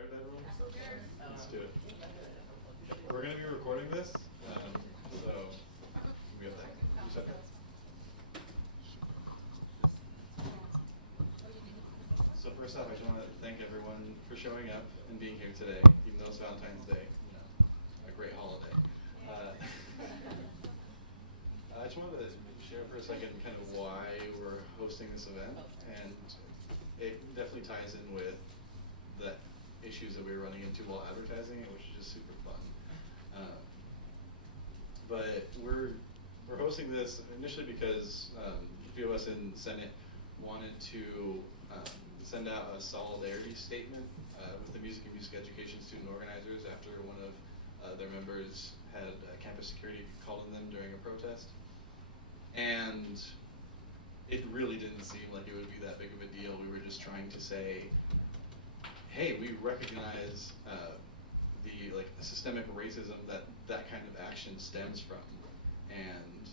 started, everyone? Let's do it. We're going to be recording this, so we have that. You said that? So first off, I just want to thank everyone for showing up and being here today, even though it's Valentine's Day, a great holiday. I just wanted to share for a second kind of why we're hosting this event, and it definitely ties in with the issues that we were running into while advertising it, which is just super fun. But we're hosting this initially because a few of us in Senate wanted to send out a solidarity statement with the music and music education student organizers after one of their members had campus security call on them during a protest. And it really didn't seem like it would be that big of a deal. We were just trying to say, hey, we recognize the systemic racism that kind of action stems from, and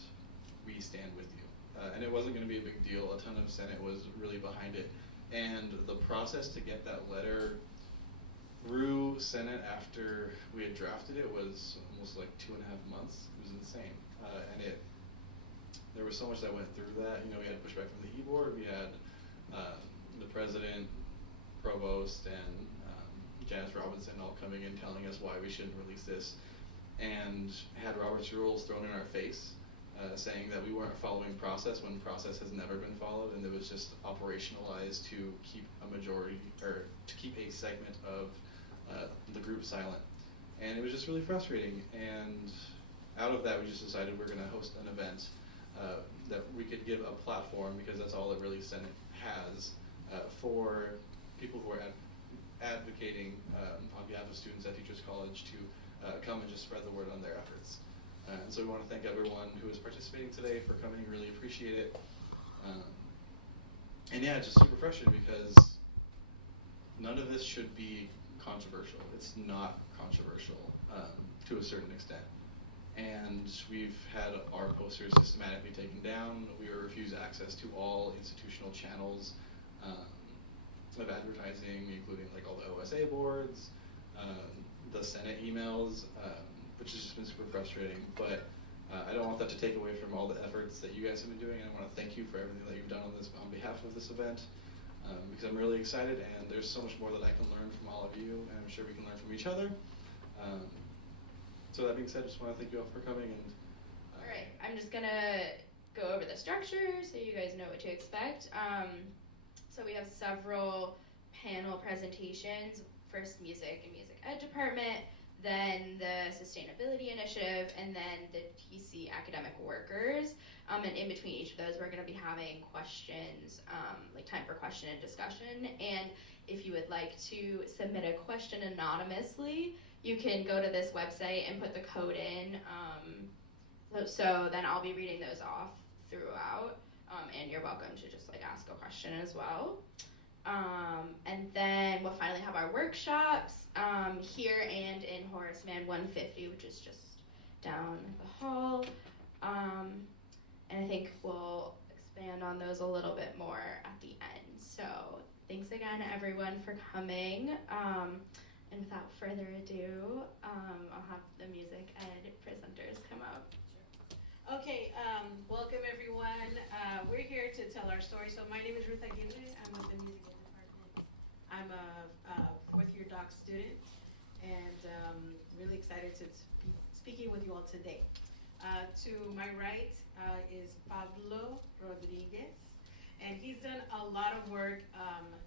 we stand with you. And it wasn't going to be a big deal. A ton of Senate was really behind it. And the process to get that letter through Senate after we had drafted it was almost like 2.5 months. It was insane. And there was so much that went through that. You know, we had pushback from the e-board. We had the president, provost, and Janice Robinson all coming in telling us why we shouldn't release this, and had Robert's rules thrown in our face, saying that we weren't following process when process has never been followed, and it was just operationalized to keep a majority, or to keep a segment of the group silent. And it was just really frustrating. And out of that, we just decided we're going to host an event that we could give a platform, because that's all that really Senate has, for people who are advocating on behalf of students at Teachers College to come and just spread the word on their efforts. And so we want to thank everyone who is participating today for coming. Really appreciate it. And yeah, just super frustrated because none of this should be controversial. It's not controversial to a certain extent. And we've had our posters systematically taken down. We were refused access to all institutional channels of advertising, including like all the OSA boards, the Senate emails, which has just been super frustrating. But I don't want that to take away from all the efforts that you guys have been doing, and I want to thank you for everything that you've done on behalf of this event, because I'm really excited, and there's so much more that I can learn from all of you, and I'm sure we can learn from each other. So that being said, I just want to thank you all for coming. And all right, I'm just gonna go over the structure so you guys know what to expect. So we have several panel presentations. First, music and music ed department, then the sustainability initiative, and then the TC academic workers. And in between each of those, we're going to be having questions, like time for question and discussion. And if you would like to submit a question anonymously, you can go to this website and put the code in. So then I'll be reading those off throughout, and you're welcome to just like ask a question as well. And then we'll finally have our workshops here and in Horace Mann 150, which is just down the hall. And I think we'll expand on those a little bit more at the end. So thanks again, everyone, for coming. And without further ado, I'll have the music ed presenters come up. Okay, welcome everyone. We're here to tell our story. So my name is Ruth Aguirre. I'm with the music ed department. I'm a fourth year doc student, and really excited to be speaking with you all today. To my right is Pablo Rodriguez, and he's done a lot of work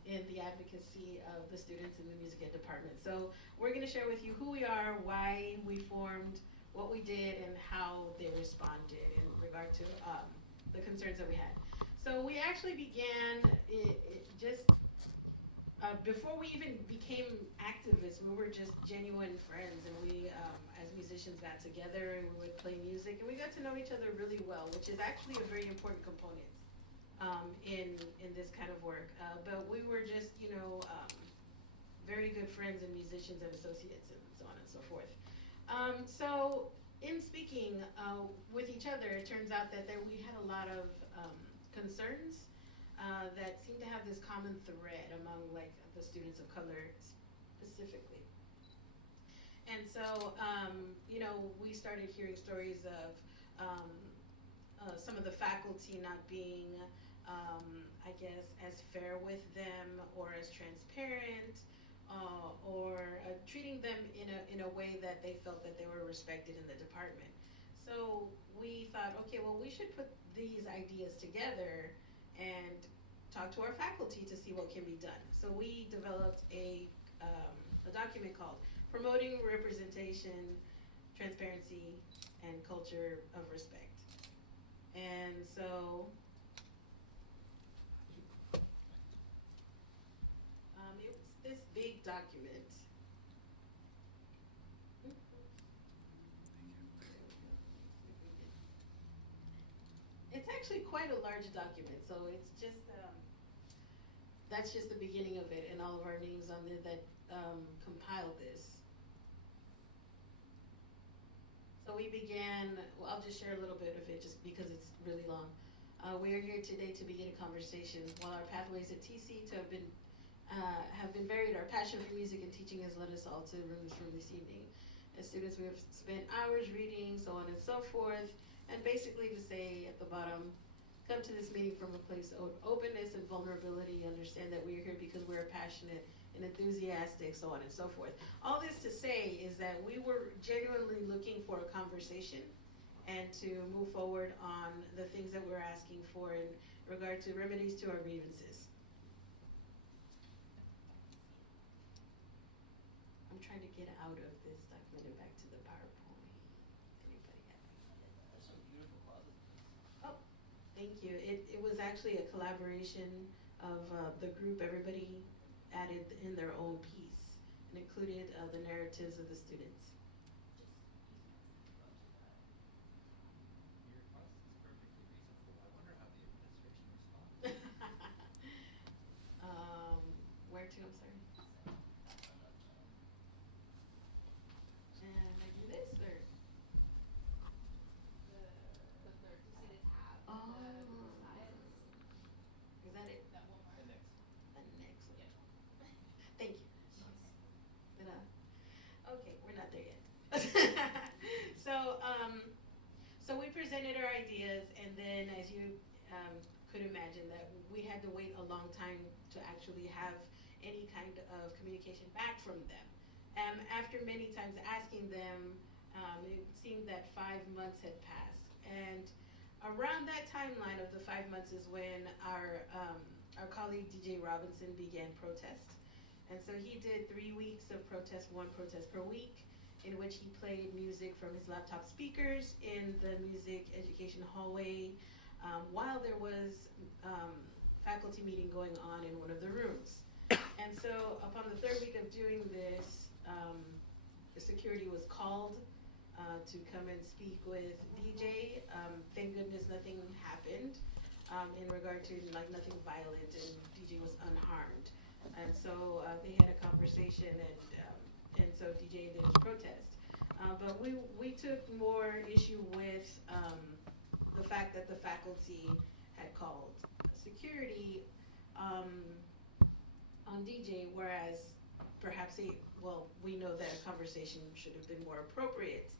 in the advocacy of the students in the music ed department. So we're going to share with you who we are, why we formed, what we did, and how they responded in regard to the concerns that we had. So we actually began just before we even became activists. We were just genuine friends, and we, as musicians, got together and we would play music, and we got to know each other really well, which is actually a very important component in this kind of work. But we were just, very good friends and musicians and associates and so on and so forth. So in speaking with each other, it turns out that we had a lot of concerns that seem to have this common thread among like the students of color specifically. And so, we started hearing stories of some of the faculty not being, I guess, as fair with them or as transparent, or treating them in a way that they felt that they were respected in the department. So we thought, okay, well, we should put these ideas together and talk to our faculty to see what can be done. So we developed a document called Promoting Representation, Transparency, and Culture of Respect. And so it was this big document. There we go. It's actually quite a large document, so it's just that's just the beginning of it, and all of our names on there that compiled this. So we began, well, I'll just share a little bit of it just because it's really long. We are here today to begin a conversation. While our pathways at TC to have been varied, our passion for music and teaching has led us all to this room this evening. As students, we have spent hours reading, so on and so forth, and basically to say at the bottom, come to this meeting from a place of openness and vulnerability, understand that we are here because we're passionate and enthusiastic, so on and so forth. All this to say is that we were genuinely looking for a conversation and to move forward on the things that we're asking for in regard to remedies to our grievances. I'm trying to get out of this document and back to the PowerPoint. Anybody have ideas? There's some beautiful causes. Oh, thank you. It was actually a collaboration of the group. Everybody added in their own piece and included the narratives of the students. Your request is perfectly reasonable. I wonder how the administration responds. Where to, I'm sorry? And I do this, or? Oh. Is that it? The next one. Thank you. Okay, we're not there yet. So we presented our ideas, and then as you could imagine, that we had to wait a long time to actually have any kind of communication back from them. After many times asking them, it seemed that 5 months had passed, and around that timeline of the 5 months is when our colleague DJ Robinson began protest. And so he did 3 weeks of protest, 1 protest per week, in which he played music from his laptop speakers in the music education hallway, while there was faculty meeting going on in one of the rooms. And so upon the 3rd week of doing this, the security was called to come and speak with DJ. Thank goodness nothing happened in regard to nothing violent, and DJ was unharmed. And so they had a conversation, and so DJ did his protest. But we took more issue with the fact that the faculty had called security on DJ, whereas perhaps we know that a conversation should have been more appropriate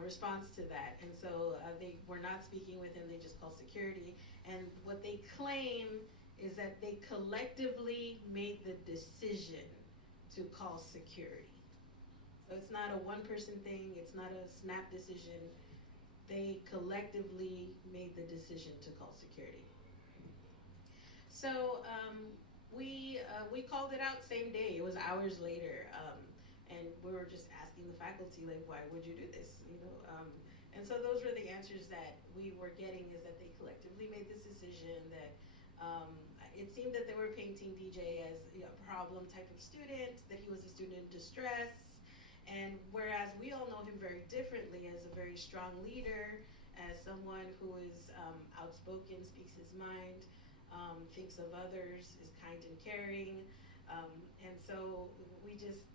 response to that. And so they were not speaking with him, they just called security. And what they claim is that they collectively made the decision to call security. So it's not a one-person thing, it's not a snap decision. They collectively made the decision to call security. So we called it out same day. It was hours later, and we were just asking the faculty, why would you do this? And so those were the answers that we were getting, is that they collectively made this decision, that it seemed that they were painting DJ as a problem type of student, that he was a student in distress, and whereas we all know him very differently as a very strong leader, as someone who is outspoken, speaks his mind, thinks of others, is kind and caring, and so we just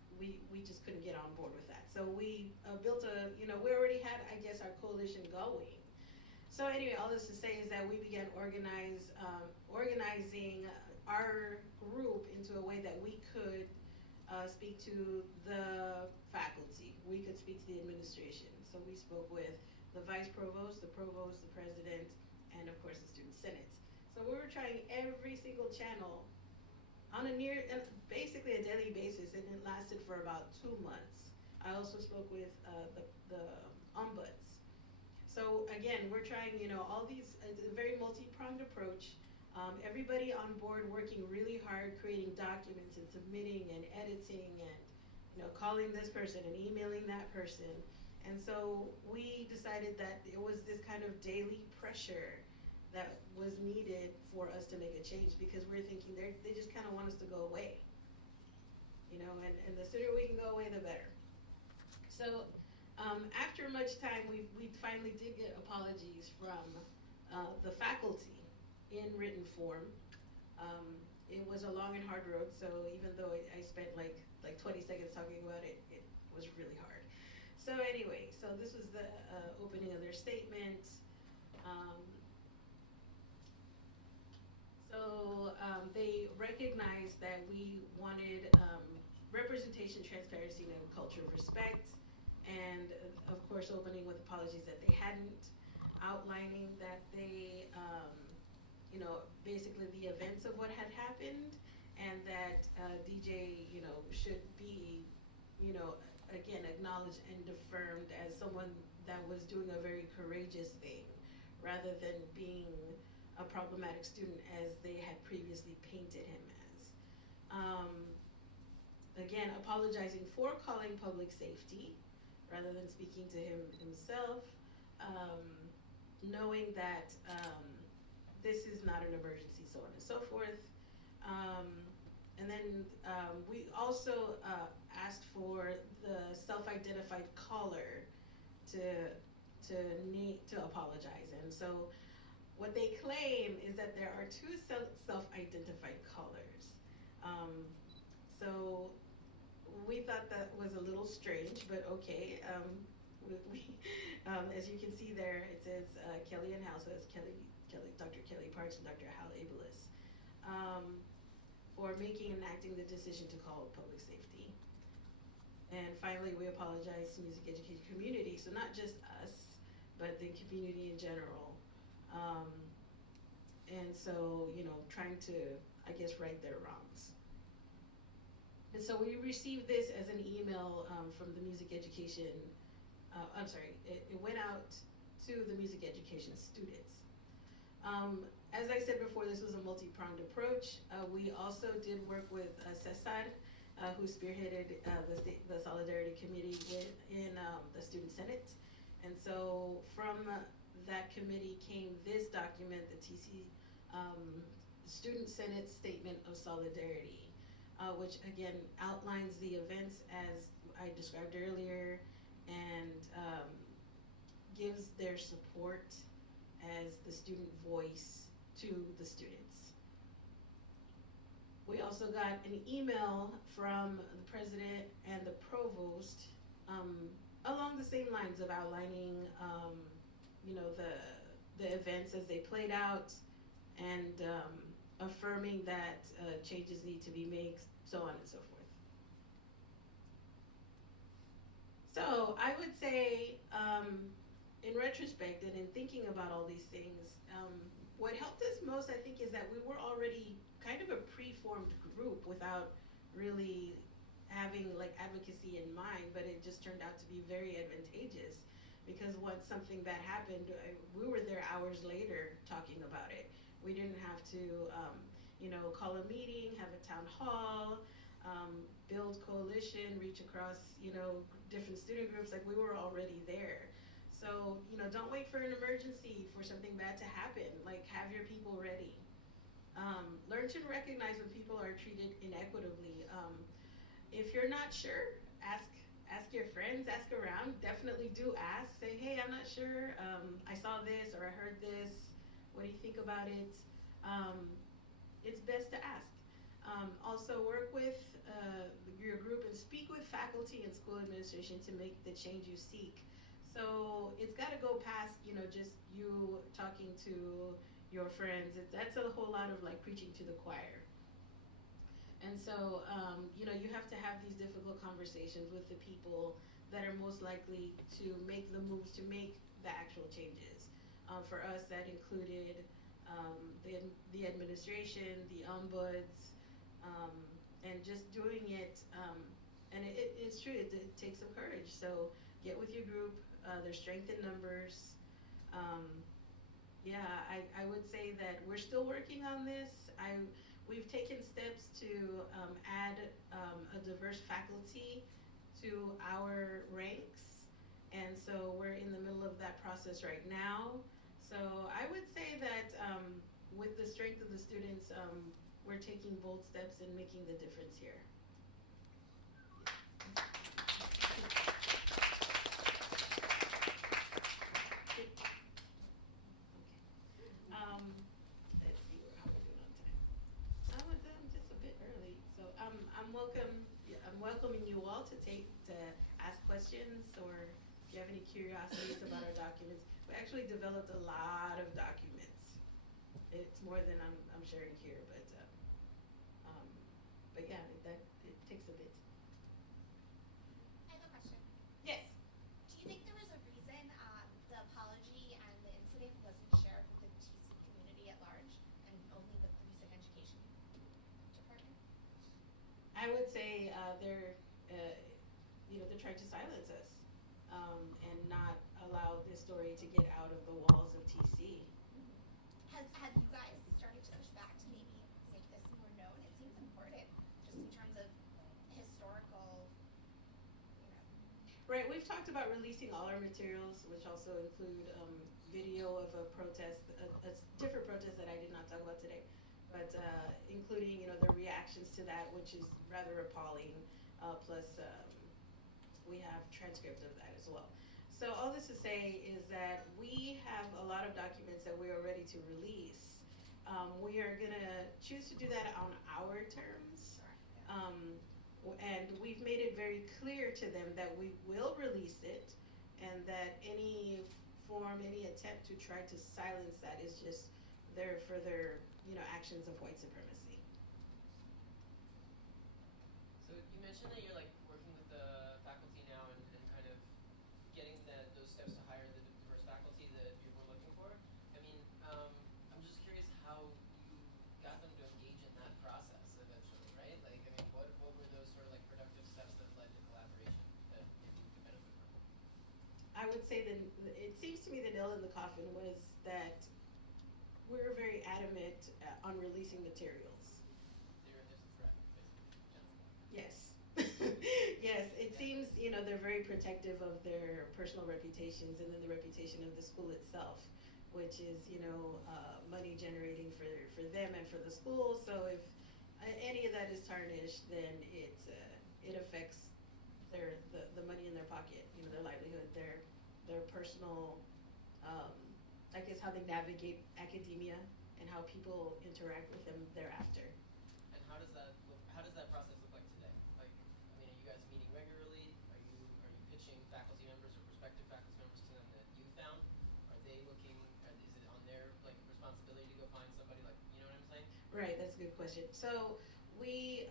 couldn't get on board with that. So we built we already had, I guess, our coalition going. So anyway, all this to say is that we began organizing our group into a way that we could speak to the faculty. We could speak to the administration. So we spoke with the vice provost, the president, and of course the student senate. So we were trying every single channel on basically a daily basis, and it lasted for about 2 months. I also spoke with the ombuds. So again, we're trying, all these, it's a very multi-pronged approach. Everybody on board working really hard, creating documents and submitting and editing and, calling this person and emailing that person. And so we decided that it was this kind of daily pressure that was needed for us to make a change, because we're thinking they just kind of want us to go away. And the sooner we can go away, the better. So after much time, we finally did get apologies from the faculty in written form. It was a long and hard road, so even though I spent like 20 seconds talking about it, it was really hard. So anyway, so this was the opening of their statement. They recognized that we wanted representation, transparency, and a culture of respect, and of course opening with apologies that they hadn't, outlining that they, basically the events of what had happened, and that DJ, should be, again, acknowledged and affirmed as someone that was doing a very courageous thing, rather than being a problematic student as they had previously painted him as. Again, apologizing for calling public safety rather than speaking to him himself, knowing that this is not an emergency, so on and so forth. And then we also asked for the self-identified caller to apologize. And so what they claim is that there are two self-identified callers. So we thought that was a little strange, but okay. As you can see there, it says Kelly and Hal, so it's Dr. Kelly Parks and Dr. Hal Abeles, for making and acting the decision to call public safety. And finally, we apologize to music education community, so not just us, but the community in general. And so, trying to, I guess, right their wrongs. And so we received this as an email from the music education, it went out to the music education students. As I said before, this was a multi-pronged approach. We also did work with Cesar, who spearheaded the Solidarity Committee in the Student Senate. And so from that committee came this document, the TC Student Senate Statement of Solidarity, which again outlines the events as I described earlier, and gives their support as the student voice to the students. We also got an email from the president and the provost along the same lines of outlining the events as they played out, and affirming that changes need to be made, so on and so forth. So I would say, in retrospect and in thinking about all these things, what helped us most, I think, is that we were already kind of a pre-formed group without really having advocacy in mind, but it just turned out to be very advantageous, because once something bad happened, we were there hours later talking about it. We didn't have to, call a meeting, have a town hall, build coalition, reach across, different student groups. We were already there. So, don't wait for an emergency, for something bad to happen. Have your people ready. Learn to recognize when people are treated inequitably. If you're not sure, ask your friends, ask around. Definitely do ask. Say, hey, I'm not sure. I saw this or I heard this. What do you think about it? It's best to ask. Also work with your group and speak with faculty and school administration to make the change you seek. So it's got to go past, just you talking to your friends. That's a whole lot of preaching to the choir. And so, you have to have these difficult conversations with the people that are most likely to make the moves to make the actual changes. For us, that included the administration, the ombuds, um, and just doing it. And it's true, it takes some courage. So get with your group, there's strength in numbers. Um, yeah, I would say that we're still working on this. We've taken steps to add a diverse faculty to our ranks, and so we're in the middle of that process right now. So I would say that with the strength of the students, we're taking bold steps in making the difference here. Let's see how we're doing on time. I'm done just a bit early, so I'm welcoming you all to ask questions, or if you have any curiosities about our documents. We actually developed a lot of documents. It's more than I'm sharing here, but yeah, that it takes a bit. I have a question. Yes. Do you think there was a reason the apology and the incident wasn't shared with the TC community at large and only with the music education department? I would say they're trying to silence us and not allow this story to get out of the walls of TC. Have you guys started to push back to maybe make this more known? It seems important, just in terms of historical. Right, we've talked about releasing all our materials, which also include video of a protest, a different protest that I did not talk about today, but including the reactions to that, which is rather appalling. Plus, we have transcript of that as well. So all this to say is that we have a lot of documents that we are ready to release. We are gonna choose to do that on our terms. And we've made it very clear to them that we will release it, and that any attempt to try to silence that is just their further, actions of white supremacy. So you mentioned that you're working with the faculty now and kind of getting those steps to hire the diverse faculty that you were looking for. I mean, I'm just curious how you got them to engage in that process eventually, right? I mean, what were those sort of productive steps that led to collaboration that you benefit from? I would say that it seems to me the nail in the coffin was that we were very adamant on releasing materials. There's a threat, Yes. Yes, it seems, they're very protective of their personal reputations and then the reputation of the school itself, which is, money generating for them and for the school. So if any of that is tarnished, then it affects the money in their pocket, their livelihood, their personal, I guess how they navigate academia and how people interact with them thereafter. And how does that process look like today? I mean, are you guys meeting regularly? Are you pitching faculty members or prospective faculty members to them that you found? Are they looking? Is it on their responsibility to go find somebody? You know what I'm saying? Right, that's a good question. So we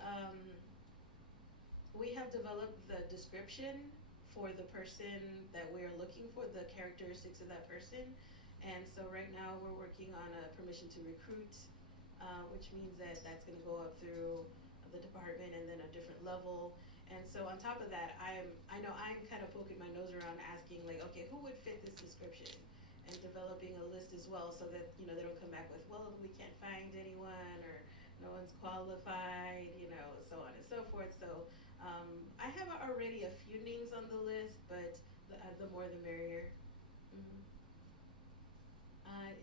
have developed the description for the person that we are looking for, the characteristics of that person. And so right now we're working on a permission to recruit, which means that that's going to go up through the department and then a different level. And so on top of that, I know I'm kind of poking my nose around asking okay, who would fit this description? And developing a list as well so that, they don't come back with, well, we can't find anyone or no one's qualified, so on and so forth. So I have already a few names on the list, but the more the merrier. Mm-hmm.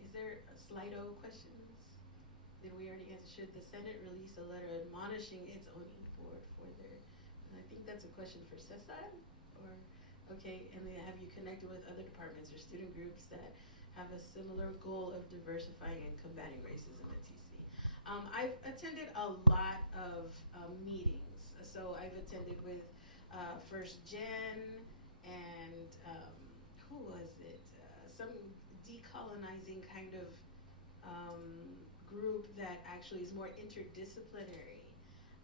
Is there Slido questions? Did we already answer? Should the Senate release a letter admonishing its own board for their? I think that's a question for Cesar. Okay, and then have you connected with other departments or student groups that have a similar goal of diversifying and combating racism at TC? I've attended a lot of meetings. So I've attended with First Gen and who was it? Some decolonizing kind of group that actually is more interdisciplinary.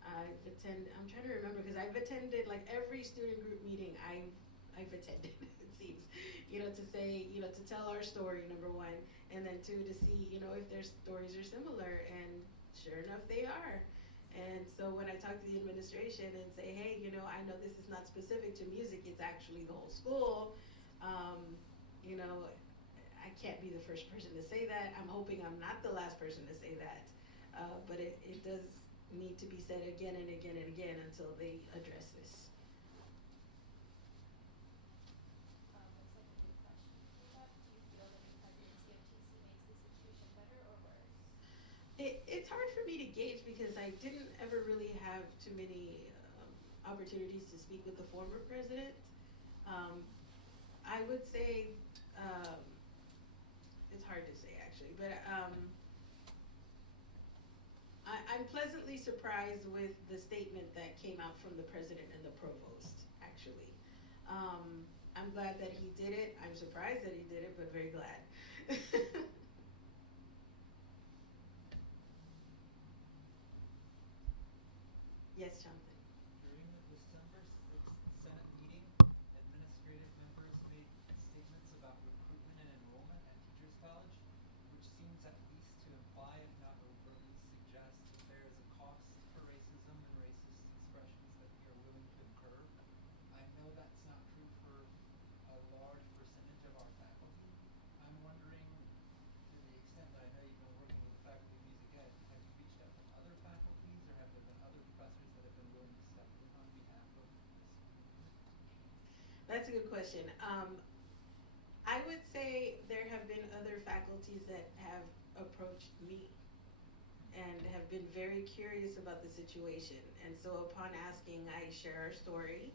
I'm trying to remember, because I've attended like every student group meeting I've attended, it seems, to say, to tell our story, number one, and then two, to see, if their stories are similar, and sure enough, they are. And so when I talk to the administration and say, hey, I know this is not specific to music, it's actually the whole school, I can't be the first person to say that. I'm hoping I'm not the last person to say that. But it does need to be said again and again and again until they address this. That's a good question. Do you feel that the presidency of TC makes the situation better or worse? It's hard for me to gauge because I didn't ever really have too many opportunities to speak with the former president. I would say, it's hard to say actually, but I'm pleasantly surprised with the statement that came out from the president and the provost, actually. I'm glad that he did it. I'm surprised that he did it, but very glad. Yes, Jonathan. During the December 6th Senate meeting, administrative members made statements about recruitment and enrollment at Teachers College, which seems at least to imply, if not overtly suggest, that there is a cost for racism and racist expressions that we are willing to incur. I know that's not true for a large percentage of our faculty. I'm wondering, to the extent that I know you've been working with the faculty of music ed, have you reached out to other faculties, or have there been other professors that have been willing to step in on behalf of this community? That's a good question. I would say there have been other faculties that have approached me and have been very curious about the situation. And so upon asking, I share our story,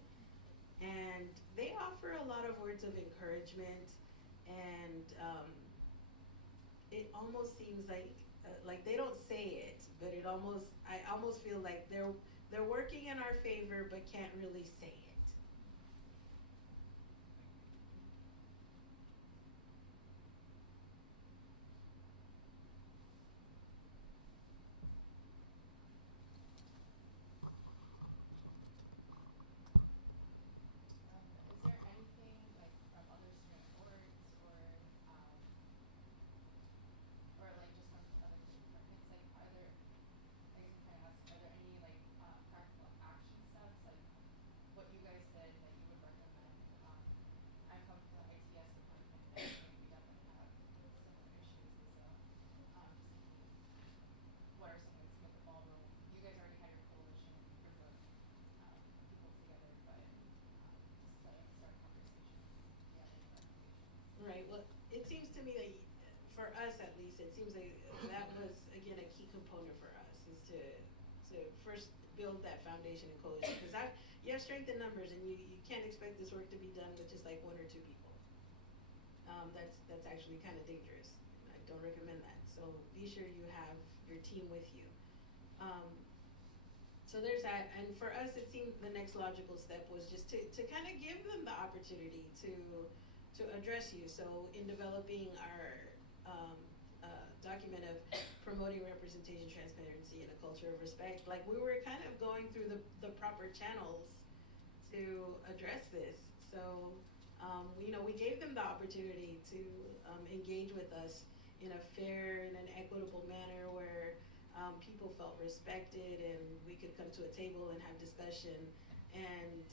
and they offer a lot of words of encouragement, and it almost seems like they don't say it, but I almost feel like they're working in our favor but can't really say it. Is there anything like from other student boards or like just from other departments? Like, are there? I guess I'm gonna ask, are there any like practical action steps like what you guys did that you would recommend? I come from the ITS department, and we definitely have similar issues and stuff. What are some ways to get the ball rolling? You guys already had your coalition for the people together, but just to start conversations. Right. Well, it seems to me that for us at least, it seems like that was again a key component for us is to first build that foundation in coalition, because you have strength in numbers, and you can't expect this work to be done with just like one or two people. That's actually kind of dangerous. I don't recommend that. So be sure you have your team with you. So there's that, and for us, it seemed the next logical step was just to kind of give them the opportunity to address you. So in developing our document of promoting representation, transparency, and a culture of respect, like we were kind of going through the proper channels to address this. So we gave them the opportunity to engage with us in a fair and an equitable manner where people felt respected and we could come to a table and have discussion, and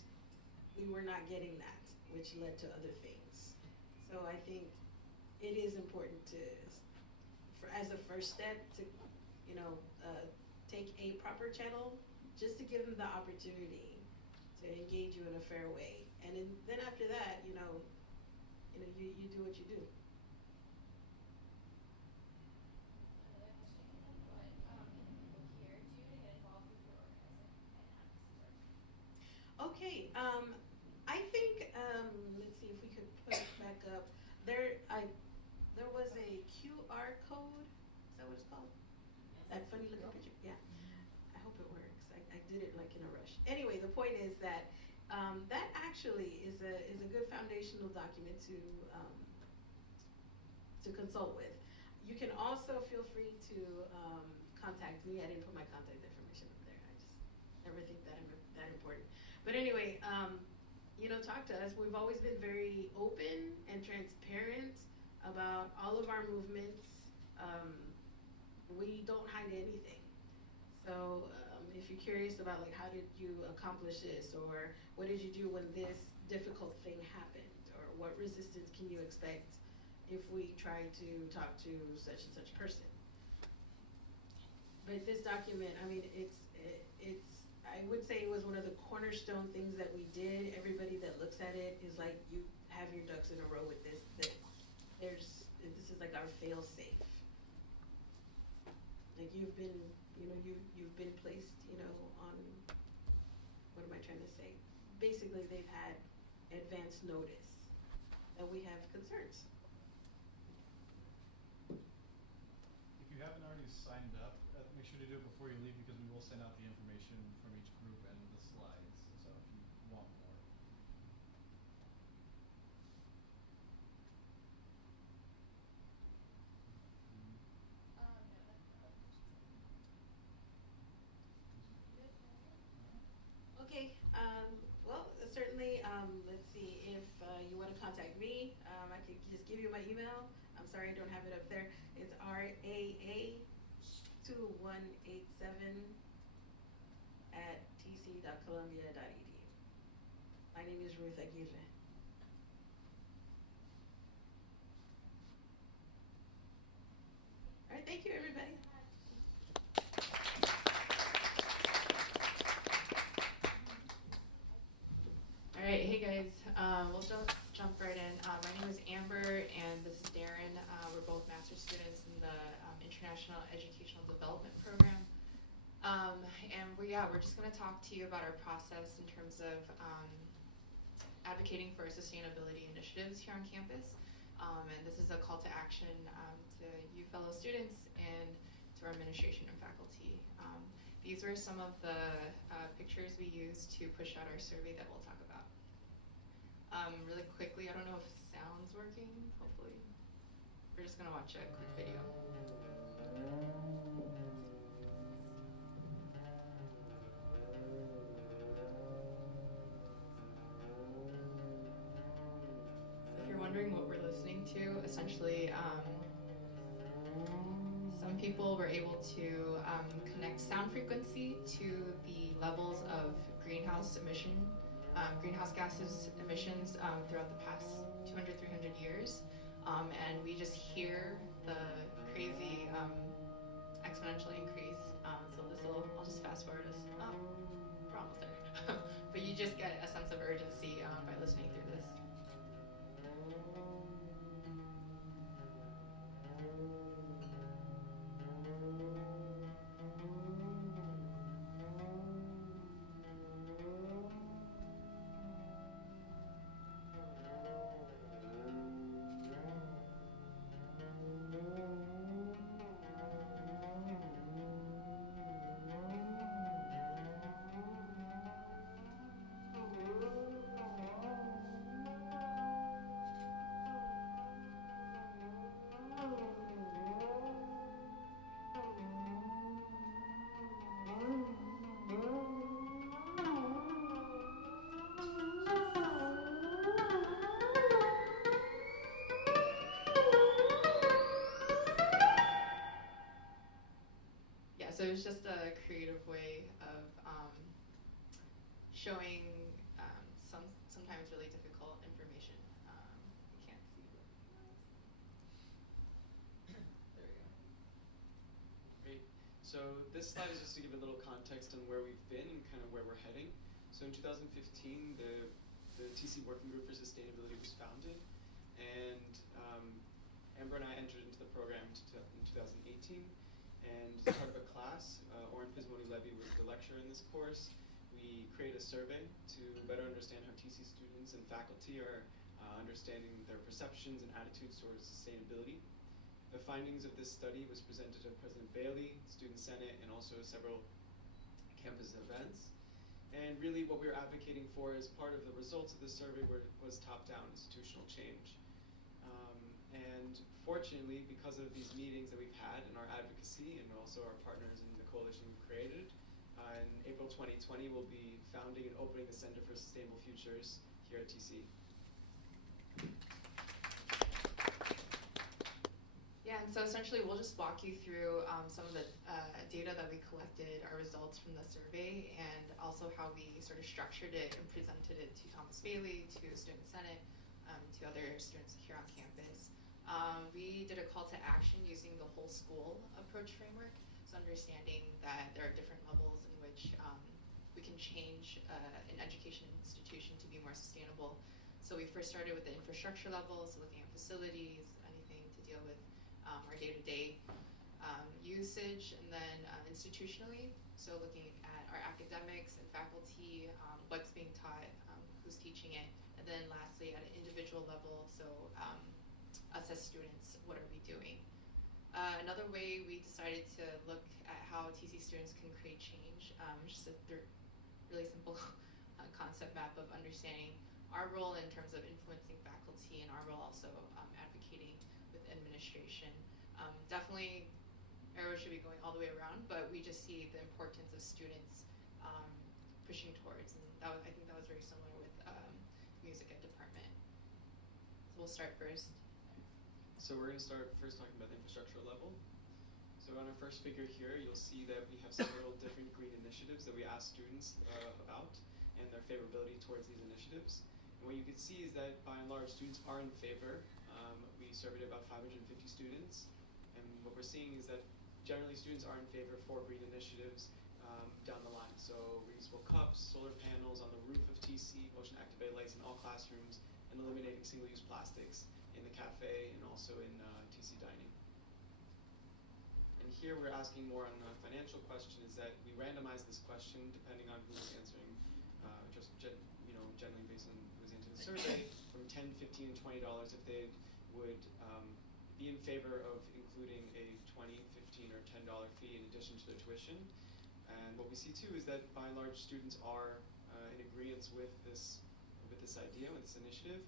we were not getting that, which led to other things. So I think it is important as a first step to, take a proper channel, just to give them the opportunity to engage you in a fair way, and then after that, you do what you do. Another question, what can people here do to get involved with your organizing and advocacy work? Okay, I think, let's see if we could put it back up. There was a QR code, is that what it's called? That funny looking picture, yeah. I hope it works. I did it like in a rush. Anyway, the point is that that actually is a good foundational document to consult with. You can also feel free to contact me. I didn't put my contact information up there. I just never think that I'm that important. But anyway, talk to us. We've always been very open and transparent about all of our movements. We don't hide anything. So if you're curious about like how did you accomplish this, or what did you do when this difficult thing happened, or what resistance can you expect if we try to talk to such and such person. But this document, I mean, I would say it was one of the cornerstone things that we did. Everybody that looks at it is like, you have your ducks in a row with this, that this is like our fail safe. Like you've been placed, on, what am I trying to say? Basically, they've had advance notice that we have concerns. If you haven't already signed up, make sure to do it before you leave, because we will send out the information from each group and the slides, so if you want more. Okay, well, certainly, let's see, if you want to contact me, I could just give you my email. I'm sorry, I don't have it up there. It's raa2187@tc.columbia.edu. My name is Ruth Aguirre. All right, thank you, everybody. All right, hey guys, we'll jump right in. My name is Amber and this is Darren. We're both master's students in the International Educational Development Program. And we're just gonna talk to you about our process in terms of advocating for sustainability initiatives here on campus. And this is a call to action to you fellow students and to our administration and faculty. These are some of the pictures we use to push out our survey that we'll talk about. Really quickly, I don't know if sound's working, hopefully. We're just gonna watch a quick video. So if you're wondering what we're listening to, essentially, some people were able to connect sound frequency to the levels of greenhouse gases emissions throughout the past 200, 300 years. And we just hear the crazy exponential increase. So I'll just fast forward us. We're almost there. But you just get a sense of urgency by listening through this. So it was just a creative way of showing sometimes really difficult information. I can't see it. There we go. Great. So this slide is just to give a little context on where we've been and kind of where we're heading. So in 2015, the TC Working Group for Sustainability was founded, and Amber and I entered into the program in 2018. And as part of a class, Oren Pismoni-Levy was the lecturer in this course. We created a survey to better understand how TC students and faculty are understanding their perceptions and attitudes towards sustainability. The findings of this study was presented to President Bailey, Student Senate, and also several campus events. And really what we were advocating for as part of the results of the survey was top-down institutional change. And fortunately, because of these meetings that we've had and our advocacy and also our partners in the coalition we've created, in April 2020, we'll be founding and opening the Center for Sustainable Futures here at TC. Yeah, and so essentially we'll just walk you through some of the data that we collected, our results from the survey, and also how we sort of structured it and presented it to Thomas Bailey, to Student Senate, to other students here on campus. We did a call to action using the whole school approach framework, so understanding that there are different levels in which we can change an education institution to be more sustainable. So we first started with the infrastructure level, so looking at facilities, anything to deal with our day-to-day usage, and then institutionally, so looking at our academics and faculty, what's being taught, who's teaching it, and then lastly at an individual level, so us as students, what are we doing? Another way we decided to look at how TC students can create change, just a really simple concept map of understanding our role in terms of influencing faculty and our role also advocating with administration. Definitely arrows should be going all the way around, but we just see the importance of students pushing towards, and I think that was very similar with the music ed department. So we'll start first. So we're going to start first talking about the infrastructure level. So on our first figure here, you'll see that we have several different green initiatives that we asked students about and their favorability towards these initiatives. And what you can see is that by and large, students are in favor. We surveyed about 550 students, and what we're seeing is that generally students are in favor for green initiatives down the line. So reusable cups, solar panels on the roof of TC, motion activated lights in all classrooms, and eliminating single-use plastics in the cafe and also in TC dining. And here we're asking more on a financial question, is that we randomized this question depending on who was answering, generally based on who was answering the survey, from $10, $15, and $20 if they would be in favor of including a $20, $15, or $10 fee in addition to their tuition. And what we see too is that by and large students are in agreement with this idea, with this initiative.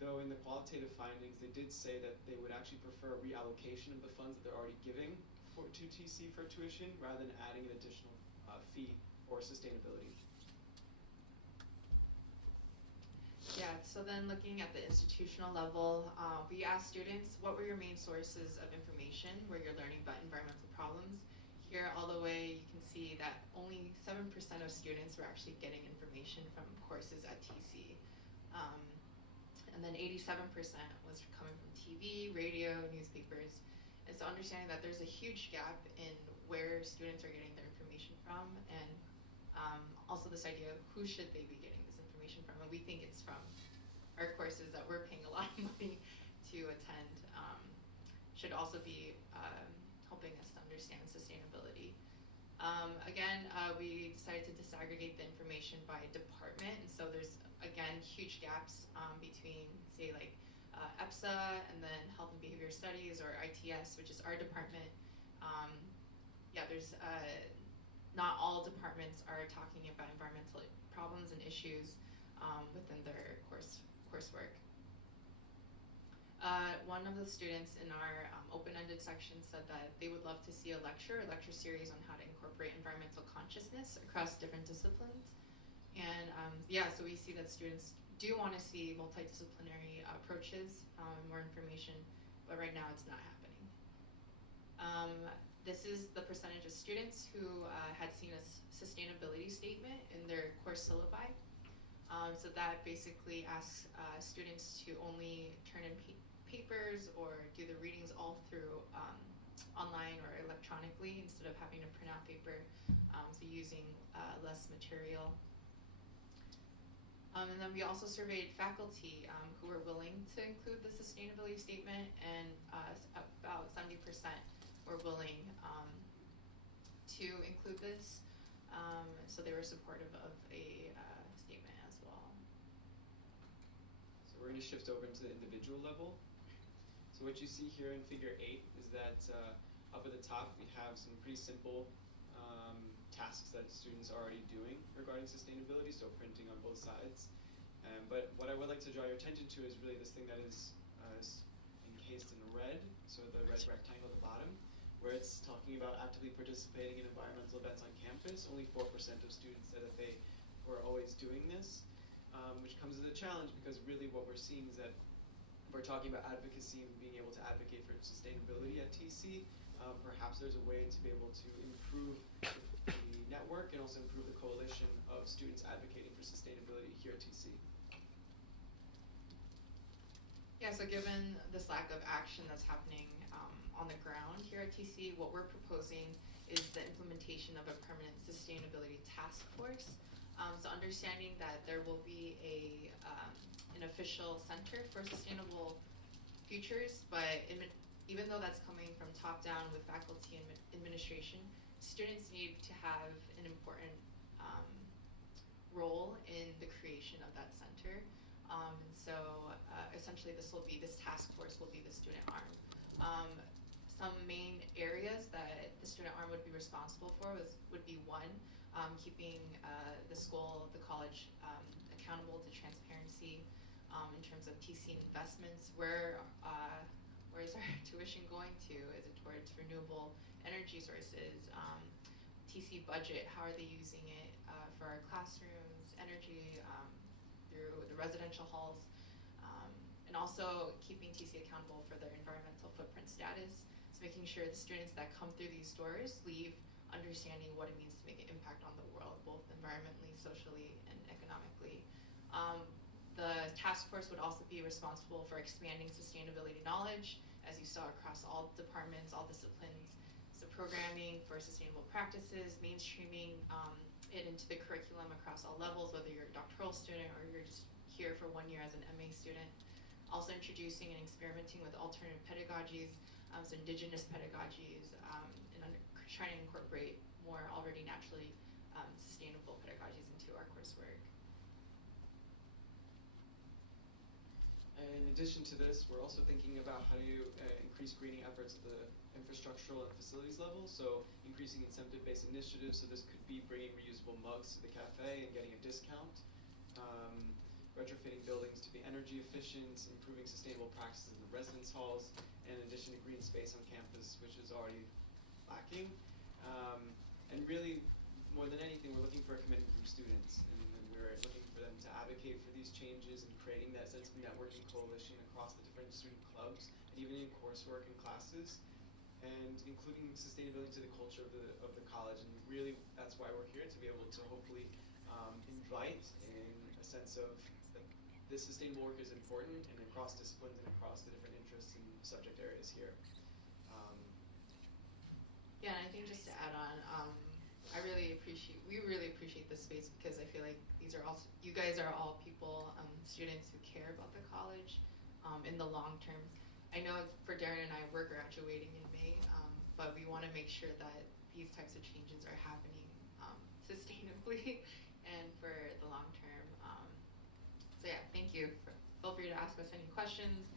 Though in the qualitative findings, they did say that they would actually prefer a reallocation of the funds that they're already giving to TC for tuition rather than adding an additional fee for sustainability. Yeah, so then looking at the institutional level, we asked students, what were your main sources of information where you're learning about environmental problems? Here, all the way, you can see that only 7% of students were actually getting information from courses at TC. And then 87% was coming from TV, radio, newspapers. And so understanding that there's a huge gap in where students are getting their information from, and also this idea of who should they be getting this information from. And we think it's from our courses that we're paying a lot of money to attend, should also be helping us to understand sustainability. Again, we decided to disaggregate the information by department, and so there's, again, huge gaps between, say, like EPSA and then Health and Behavior Studies, or ITS, which is our department. Yeah, there's not all departments are talking about environmental problems and issues within their coursework. One of the students in our open-ended section said that they would love to see a lecture series on how to incorporate environmental consciousness across different disciplines. And yeah, so we see that students do want to see multidisciplinary approaches and more information, but right now it's not happening. This is the percentage of students who had seen a sustainability statement in their course syllabi. So that basically asks students to only turn in papers or do the readings all through online or electronically instead of having to print out paper, so using less material. And then we also surveyed faculty who were willing to include the sustainability statement, and about 70% were willing to include this. So they were supportive of a statement as well. So we're going to shift over into the individual level. So what you see here in figure 8 is that up at the top we have some pretty simple tasks that students are already doing regarding sustainability, so printing on both sides. But what I would like to draw your attention to is really this thing that is encased in red, so the red rectangle at the bottom, where it's talking about actively participating in environmental events on campus. Only only 4% of students said that they were always doing this, which comes as a challenge because really what we're seeing is that if we're talking about advocacy and being able to advocate for sustainability at TC, perhaps there's a way to be able to improve the network and also improve the coalition of students advocating for sustainability here at TC. Yeah, so given this lack of action that's happening on the ground here at TC, what we're proposing is the implementation of a permanent sustainability task force. So understanding that there will be an official center for sustainable futures, but even though that's coming from top down with faculty and administration, students need to have an important role in the creation of that center. And so essentially this task force will be the student arm. Some main areas that the student arm would be responsible for would be one, keeping the college accountable to transparency in terms of TC investments. Where is our tuition going to? Is it towards renewable energy sources? TC budget, how are they using it for our classrooms, energy, through the residential halls, and also keeping TC accountable for their environmental footprint status. So making sure the students that come through these doors leave understanding what it means to make an impact on the world, both environmentally, socially, and economically. The task force would also be responsible for expanding sustainability knowledge, as you saw across all departments, all disciplines. So programming for sustainable practices, mainstreaming it into the curriculum across all levels, whether you're a doctoral student or you're just here for 1 year as an MA student. Also introducing and experimenting with alternative pedagogies, so indigenous pedagogies, and trying to incorporate more already naturally sustainable pedagogies into our coursework. In addition to this, we're also thinking about how to increase greening efforts at the infrastructural and facilities level, so increasing incentive-based initiatives. So this could be bringing reusable mugs to the cafe and getting a discount, retrofitting buildings to be energy efficient, improving sustainable practices in the residence halls, and in addition to green space on campus, which is already lacking. And really, more than anything, we're looking for a commitment from students, and we're looking for them to advocate for these changes and creating that sense of networking coalition across the different student clubs, and even in coursework and classes, and including sustainability to the culture of the college. And really, that's why we're here, to be able to hopefully invite in a sense of that this sustainable work is important and across disciplines and across the different interests and subject areas here. Yeah, and I think just to add on, we really appreciate this space because I feel like you guys are all people, students who care about the college in the long term. I know for Darren and I, we're graduating in May, but we want to make sure that these types of changes are happening sustainably and for the long term. So yeah, thank you. Feel free to ask us any questions.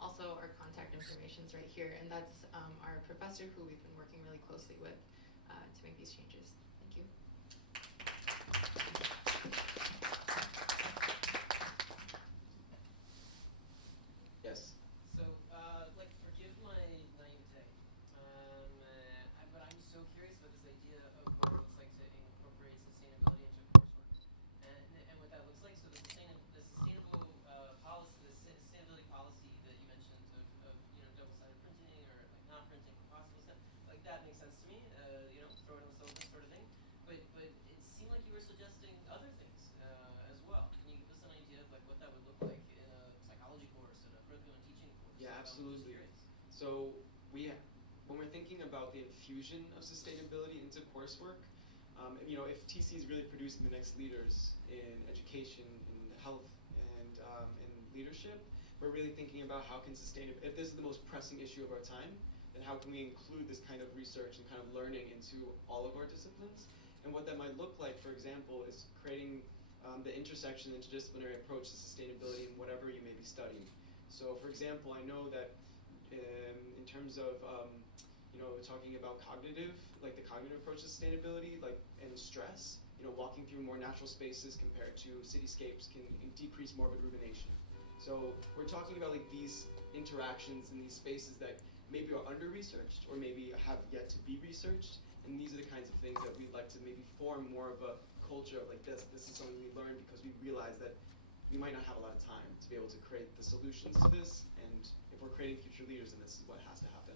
Also, our contact information is right here, and that's our professor who we've been working really closely with to make these changes. Thank you. Yes. So, like, forgive my naivete, but I'm so curious about this idea of what it looks like to incorporate sustainability into coursework, and what that looks like. So the sustainable policy, the sustainability policy that you mentioned of double-sided printing or like not printing composable stuff, like that makes sense to me. Throw it on the syllabus sort of thing. But it seemed like you were suggesting other things as well. Can you give us an idea of like what that would look like in a psychology course, in a curriculum teaching course? Yeah, absolutely. So when we're thinking about the infusion of sustainability into coursework, if TC is really producing the next leaders in education, in health, and in leadership, we're really thinking about how can if this is the most pressing issue of our time, then how can we include this kind of research and kind of learning into all of our disciplines? And what that might look like, for example, is creating the intersection, interdisciplinary approach to sustainability in whatever you may be studying. So, for example, I know that in terms of talking about the cognitive approach to sustainability, and stress, walking through more natural spaces compared to cityscapes can decrease morbid rumination. So we're talking about these interactions in these spaces that maybe are under-researched or maybe have yet to be researched, And these are the kinds of things that we'd like to maybe form more of a culture of like this is something we learned because we realize that we might not have a lot of time to be able to create the solutions to this, and if we're creating future leaders, then this is what has to happen.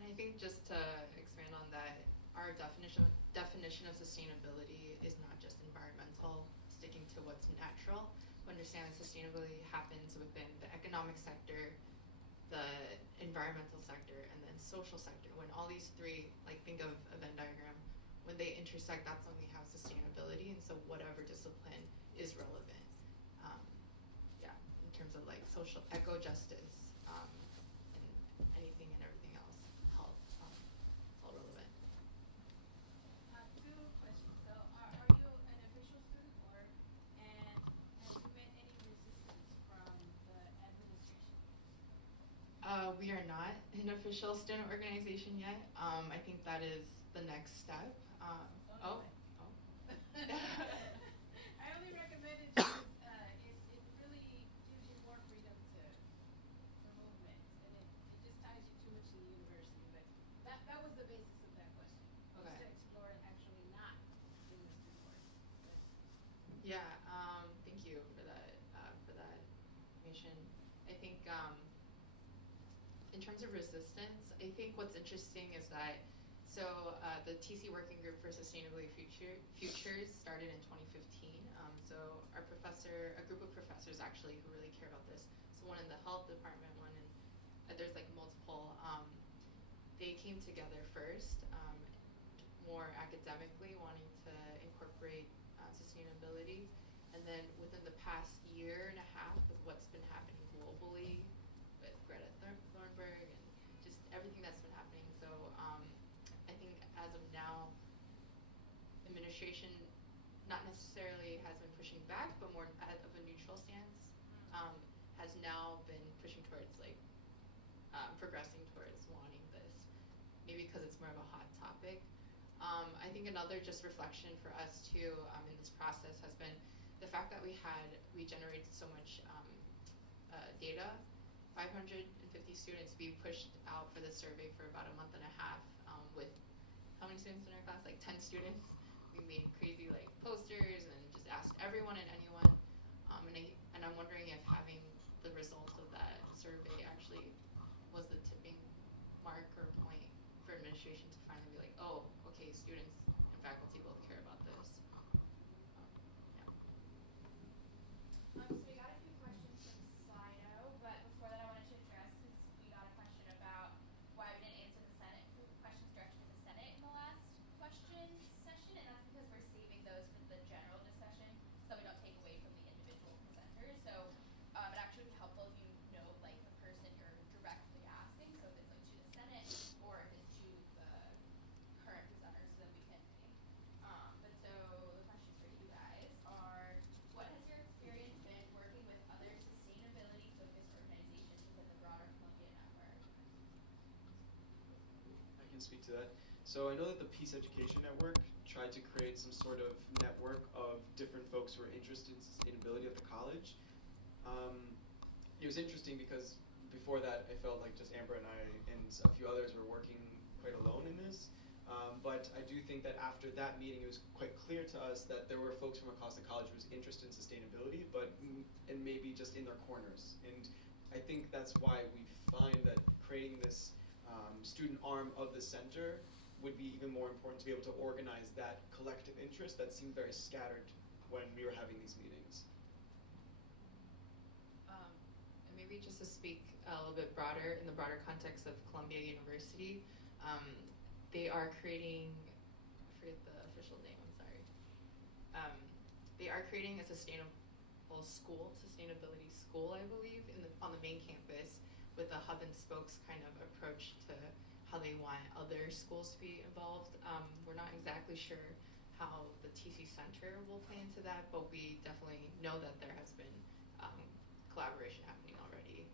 And I think just to expand on that, our definition of sustainability is not just environmental, sticking to what's natural. We understand that sustainability happens within the economic sector, the environmental sector, and then social sector. When all these three, like think of a Venn diagram, when they intersect, that's when we have sustainability. And so whatever discipline is relevant, in terms of like social eco-justice, and anything and everything else, health, it's all relevant. Two questions. So, are you an official student, or and have you met any resistance from the administration? We are not an official student organization yet. I think that is the next step. I only recommend it because it really gives you more freedom for movement, and it just ties you too much to the university. But that was the basis of that question. Okay. Just to explore actually not doing student work. Yeah, thank you for that information. I think in terms of resistance, I think what's interesting is that the TC Working Group for Sustainability Futures started in 2015. So a group of professors actually who really care about this. So one in the health department, one in there's like multiple. They came together first, more academically, wanting to incorporate sustainability, and then within the past year and a half, with what's been happening globally, with Greta Thunberg and just everything that's been happening. So I think as of now, administration not necessarily has been pushing back, but more of a neutral stance, has now been pushing towards like progressing towards wanting this, maybe because it's more of a hot topic. I think another just reflection for us too in this process has been the fact that we generated so much data. 550 students. We pushed out for the survey for about a month and a half with how many students in our class? Like 10 students. We made crazy like posters and just asked everyone and anyone. And I'm wondering if having the results of that survey actually was the tipping mark or point for administration to finally be like, oh, okay, students and faculty both care about this. Yeah. So we got a few questions from Slido, but before that I wanted to address, because we got a question about why we didn't answer the Senate questions directed to the Senate in the last question session, and that's because we're saving those for the general discussion so we don't take away from the individual presenters. So it actually would be helpful if you know like the person you're directly asking, so if it's like to the Senate or if it's to the current presenters, so that we can but so the questions for you guys are, what has your experience been working with other sustainability focused organizations within the broader Columbia network? I can speak to that. So I know that the Peace Education Network tried to create some sort of network of different folks who are interested in sustainability at the college. It was interesting because before that I felt like just Amber and I and a few others were working quite alone in this. But I do think that after that meeting, it was quite clear to us that there were folks from across the college who was interested in sustainability, but and maybe just in their corners. And I think that's why we find that creating this student arm of the center would be even more important to be able to organize that collective interest that seemed very scattered when we were having these meetings. And maybe just to speak a little bit broader, in the broader context of Columbia University, they are creating, I forget the official name, I'm sorry. They are creating a sustainability school, I believe, on the main campus with a hub and spokes kind of approach to how they want other schools to be involved. We're not exactly sure how the TC Center will play into that, but we definitely know that there has been collaboration happening already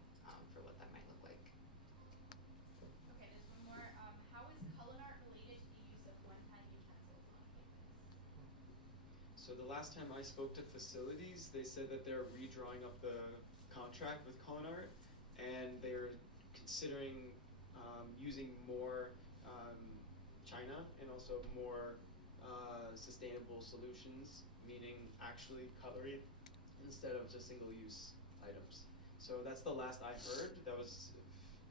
for what that might look like. Okay, there's one more. How is Culinart related to the use of one-time utensils on campus? So the last time I spoke to facilities, they said that they're redrawing up the contract with Culinart, and they're considering using more China, and also more sustainable solutions, meaning actually cutlery instead of just single-use items. So that's the last I heard. That was,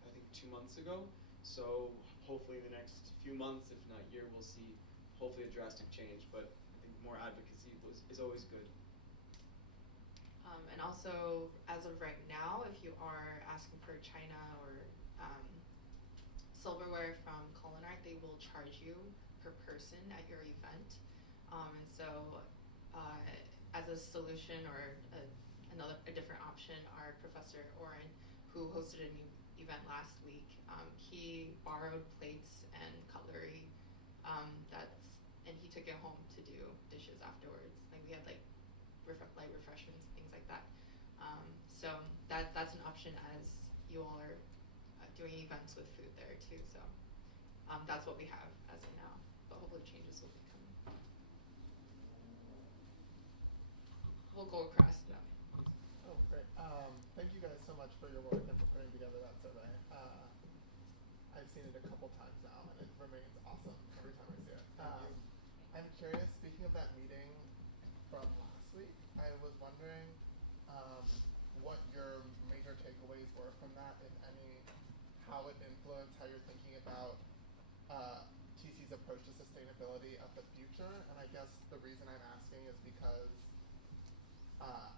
I think, 2 months ago. So hopefully in the next few months, if not year, we'll see hopefully a drastic change. But I think more advocacy is always good. And also, as of right now, if you are asking for China or silverware from Culinart, they will charge you per person at your event. And so, as a solution or a different option, our Professor Oren, who hosted a new event last week, he borrowed plates and cutlery. And he took it home to do dishes afterwards. Like we had like refreshments, things like that. So that's an option as you all are doing events with food there too. So that's what we have as of now. But hopefully changes will be coming. We'll go across that. Oh, great. Thank you guys so much for your work and for putting together that survey. I've seen it a couple times now, and it remains awesome every time I see it. I'm curious, speaking of that meeting from last week, I was wondering what your major takeaways were from that, if any, how it influenced how you're thinking about TC's approach to sustainability of the future. And I guess the reason I'm asking is because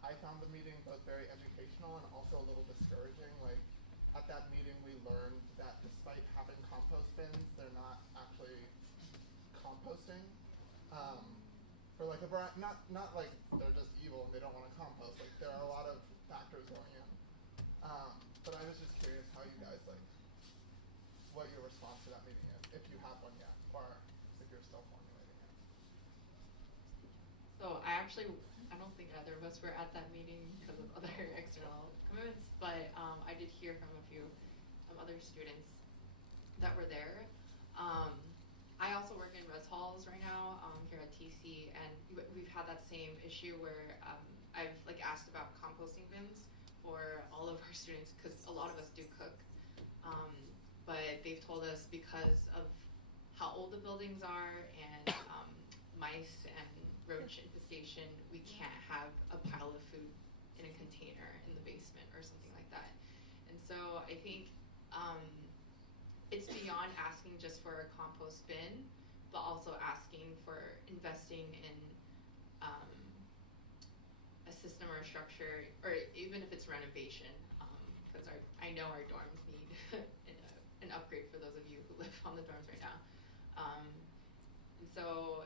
I found the meeting both very educational and also a little discouraging. Like at that meeting, we learned that despite having compost bins, they're not actually composting for like a variety. Not like they're just evil and they don't want to compost. Like there are a lot of factors going in. But I was just curious how you guys like what your response to that meeting is, if you have one yet, or if you're still formulating. So I don't think either of us were at that meeting because of other external commitments, but I did hear from a few other students that were there. I also work in res halls right now here at TC, and we've had that same issue where I've like asked about composting bins for all of our students because a lot of us do cook, but they've told us because of how old the buildings are and mice and roach infestation, we can't have a pile of food in a container in the basement or something like that. And so I think it's beyond asking just for a compost bin, but also asking for investing in a system or a structure, or even if it's renovation, because I know our dorms need an upgrade for those of you who live on the dorms right now. And so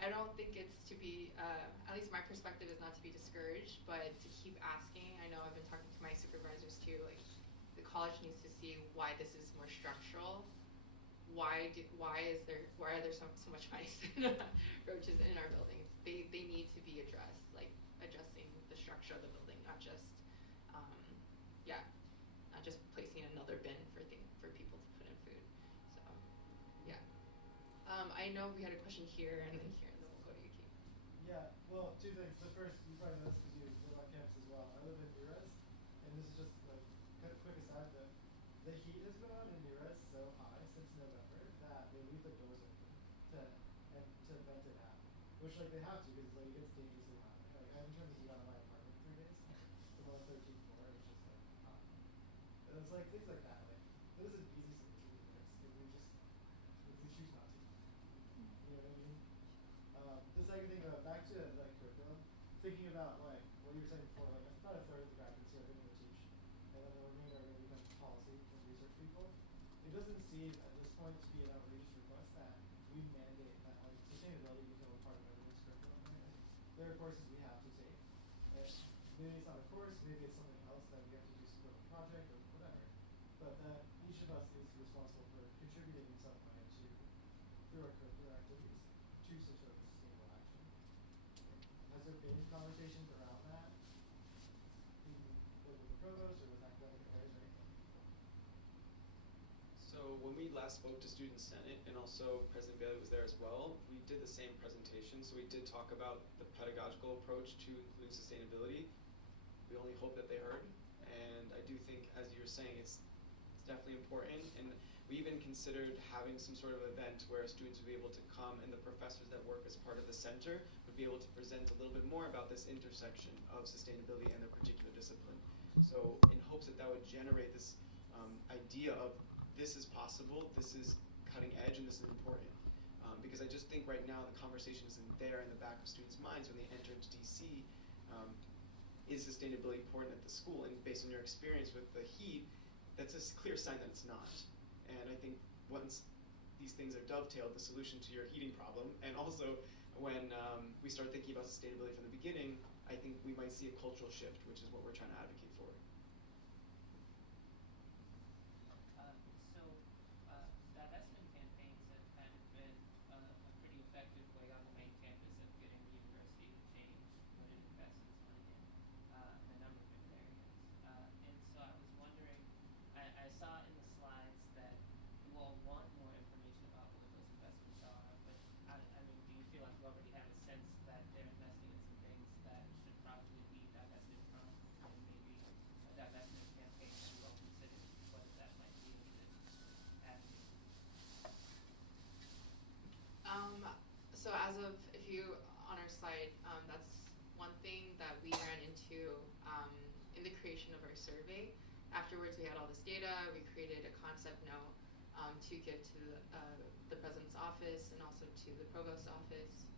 I don't think it's to be, at least my perspective is not to be discouraged, but to keep asking. I know I've been talking to my supervisors too, like the college needs to see why this is more structural. Why are there so much mice and roaches in our buildings? They need to be addressed, like adjusting the structure of the building, not just not just placing another bin for people to put in food. So yeah. I know we had a question here and then here, and then we'll go to you, Kate. Yeah, well, two things. The first, you probably know this because you live on campus as well. I live in Neres, and this is just like kind of quick aside, but the heat has been on in Neres so high since November that they leave the doors open to vent it out, which like they have to because like it gets dangerously hot. Right? Like I've been turning the heat on in my apartment for 3 days. I'm on the 13th floor. It's just like hot. And it's like things like that. Like there's an easy solution to this. If we choose not to. You know what I mean? The second thing, back to the curriculum, thinking about like what you were saying before, like about a third of the graduates here are going to teach, and then the remainder are going to become policy and research people. It doesn't seem at this point to be an outrageous request that we mandate that like sustainability become a part of everyone's curriculum. Right? Like, there are courses we have to take. Right? Maybe it's not a course, maybe it's something else that we have to do support the project or whatever. But each of us is responsible for contributing in some way through our curricular activities to some sort of sustainable action. Has there been conversations around that with the provost or with academic affairs or anything? So when we last spoke to Student Senate, and also President Bailey was there as well, we did the same presentation. So we did talk about the pedagogical approach to including sustainability. We only hope that they heard. And I do think, as you were saying, it's definitely important. And We even considered having some sort of event where students would be able to come and the professors that work as part of the center would be able to present a little bit more about this intersection of sustainability and their particular discipline. So in hopes that that would generate this idea of this is possible, this is cutting edge, and this is important. Because I just think right now the conversation isn't there in the back of students' minds when they enter into DC. Is sustainability important at the school? And based on your experience with the heat, that's a clear sign that it's not. And I think once these things are dovetailed, the solution to your heating problem, and also when we start thinking about sustainability from the beginning, I think we might see a cultural shift, which is what we're trying to advocate for. Divestment campaigns have kind of been a pretty effective way on the main campus of getting the university to change what it invests its money in a number of different areas. And so I was wondering, I saw in the slides that you all want more information about what those investments are, but I mean, do you feel like you already have a sense that they're investing in some things that should probably be divested from, and maybe a divestment campaign as well, considering whether that might be a good avenue? So as of, if you, on our slide, that's one thing that we ran into in the creation of our survey. Afterwards, we had all this data, we created a concept note to give to the president's office and also to the provost's office.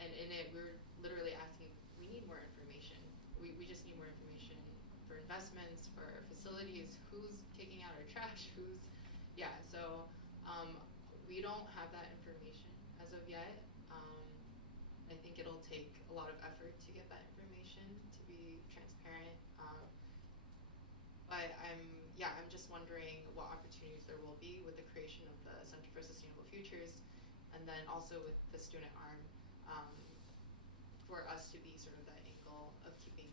And in it, we were literally asking, we need more information. We just need more information for investments, for facilities, who's taking out our trash, who's, yeah, so we don't have that information as of yet. I think it'll take a lot of effort to get that information, to be transparent. But I'm just wondering what opportunities there will be with the creation of the Center for Sustainable Futures, and then also with the student arm, for us to be sort of that angle of keeping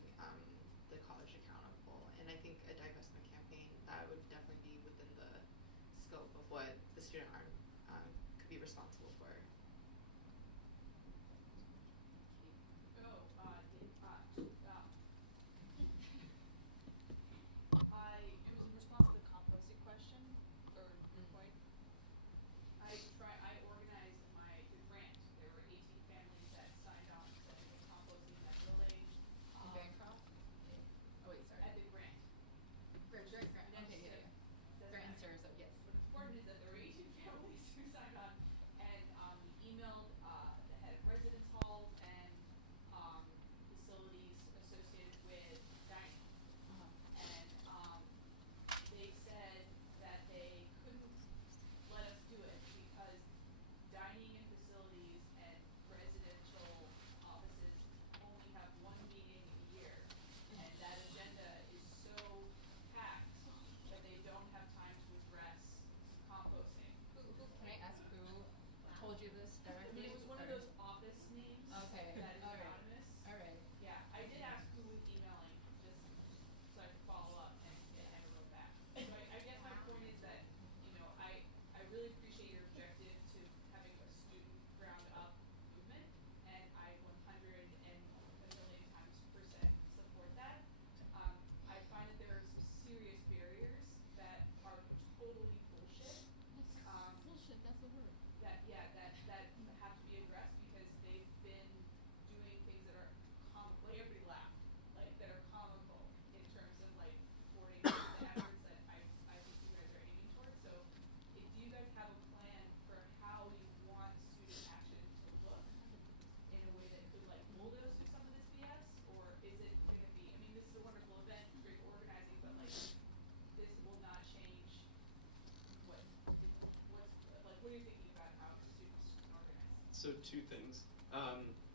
the college accountable. And I think a divestment campaign, that would definitely be within the scope of what the student arm could be responsible for. It was in response to the composting question, or your point. I organized the grant. There were 18 families that signed on to the composting facility. In Bancroft? Oh wait, sorry. At the grant. Grant. Okay, yeah. Grant and Sarasota, yes. What's important is that there were 18 families who signed on, and we emailed the head of residence hall and facilities associated with dining. And they said that they couldn't let us do it because dining and facilities and residential offices only have one meeting a year. And that agenda is so packed that they don't have time to address composting. Can I ask who told you this directly? It was one of those office names Okay, that is all right. anonymous. All right. Yeah, I did ask who was emailing, just so I could follow up, and they never wrote back. So I guess my point is that, I really appreciate your objective to having a student ground up movement, and I 100 and a million times percent support that. I find that there are some serious barriers that are totally bullshit. Bullshit, that's the word. That have to be addressed because they've been doing things that are like every laugh, like that are comical in terms of like thwarting the efforts that I think you guys are aiming towards. So do you guys have a plan for how you want student action to look in a way that could like bulldoze through some of this BS? Or is it gonna be, I mean, this is a wonderful event, great organizing, but like this will not change what are you thinking about how students can organize? So two things.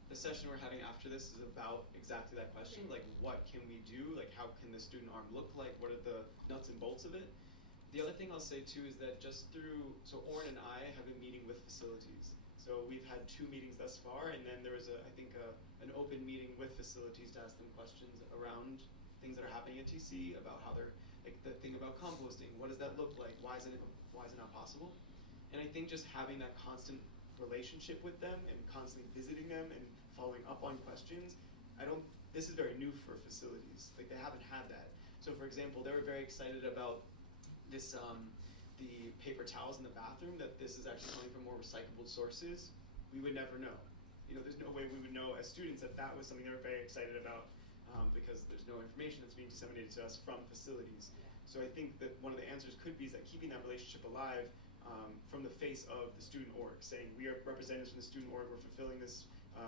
The session we're having after this is about exactly that question, like what can we do, like how can the student arm look like, what are the nuts and bolts of it. The other thing I'll say too is that so Oren and I have been meeting with facilities. So we've had 2 meetings thus far, and then there was an open meeting with facilities to ask them questions around things that are happening at TC, about how they're, like the thing about composting, what does that look like, why is it not possible? And I think just having that constant relationship with them and constantly visiting them and following up on questions, this is very new for facilities. Like they haven't had that. So for example, they were very excited about this the paper towels in the bathroom, that this is actually coming from more recyclable sources, we would never know. You know, there's no way we would know as students that that was something they were very excited about, because there's no information that's being disseminated to us from facilities. So I think that one of the answers could be is that keeping that relationship alive from the face of the student org, saying we are representatives from the student org, we're fulfilling this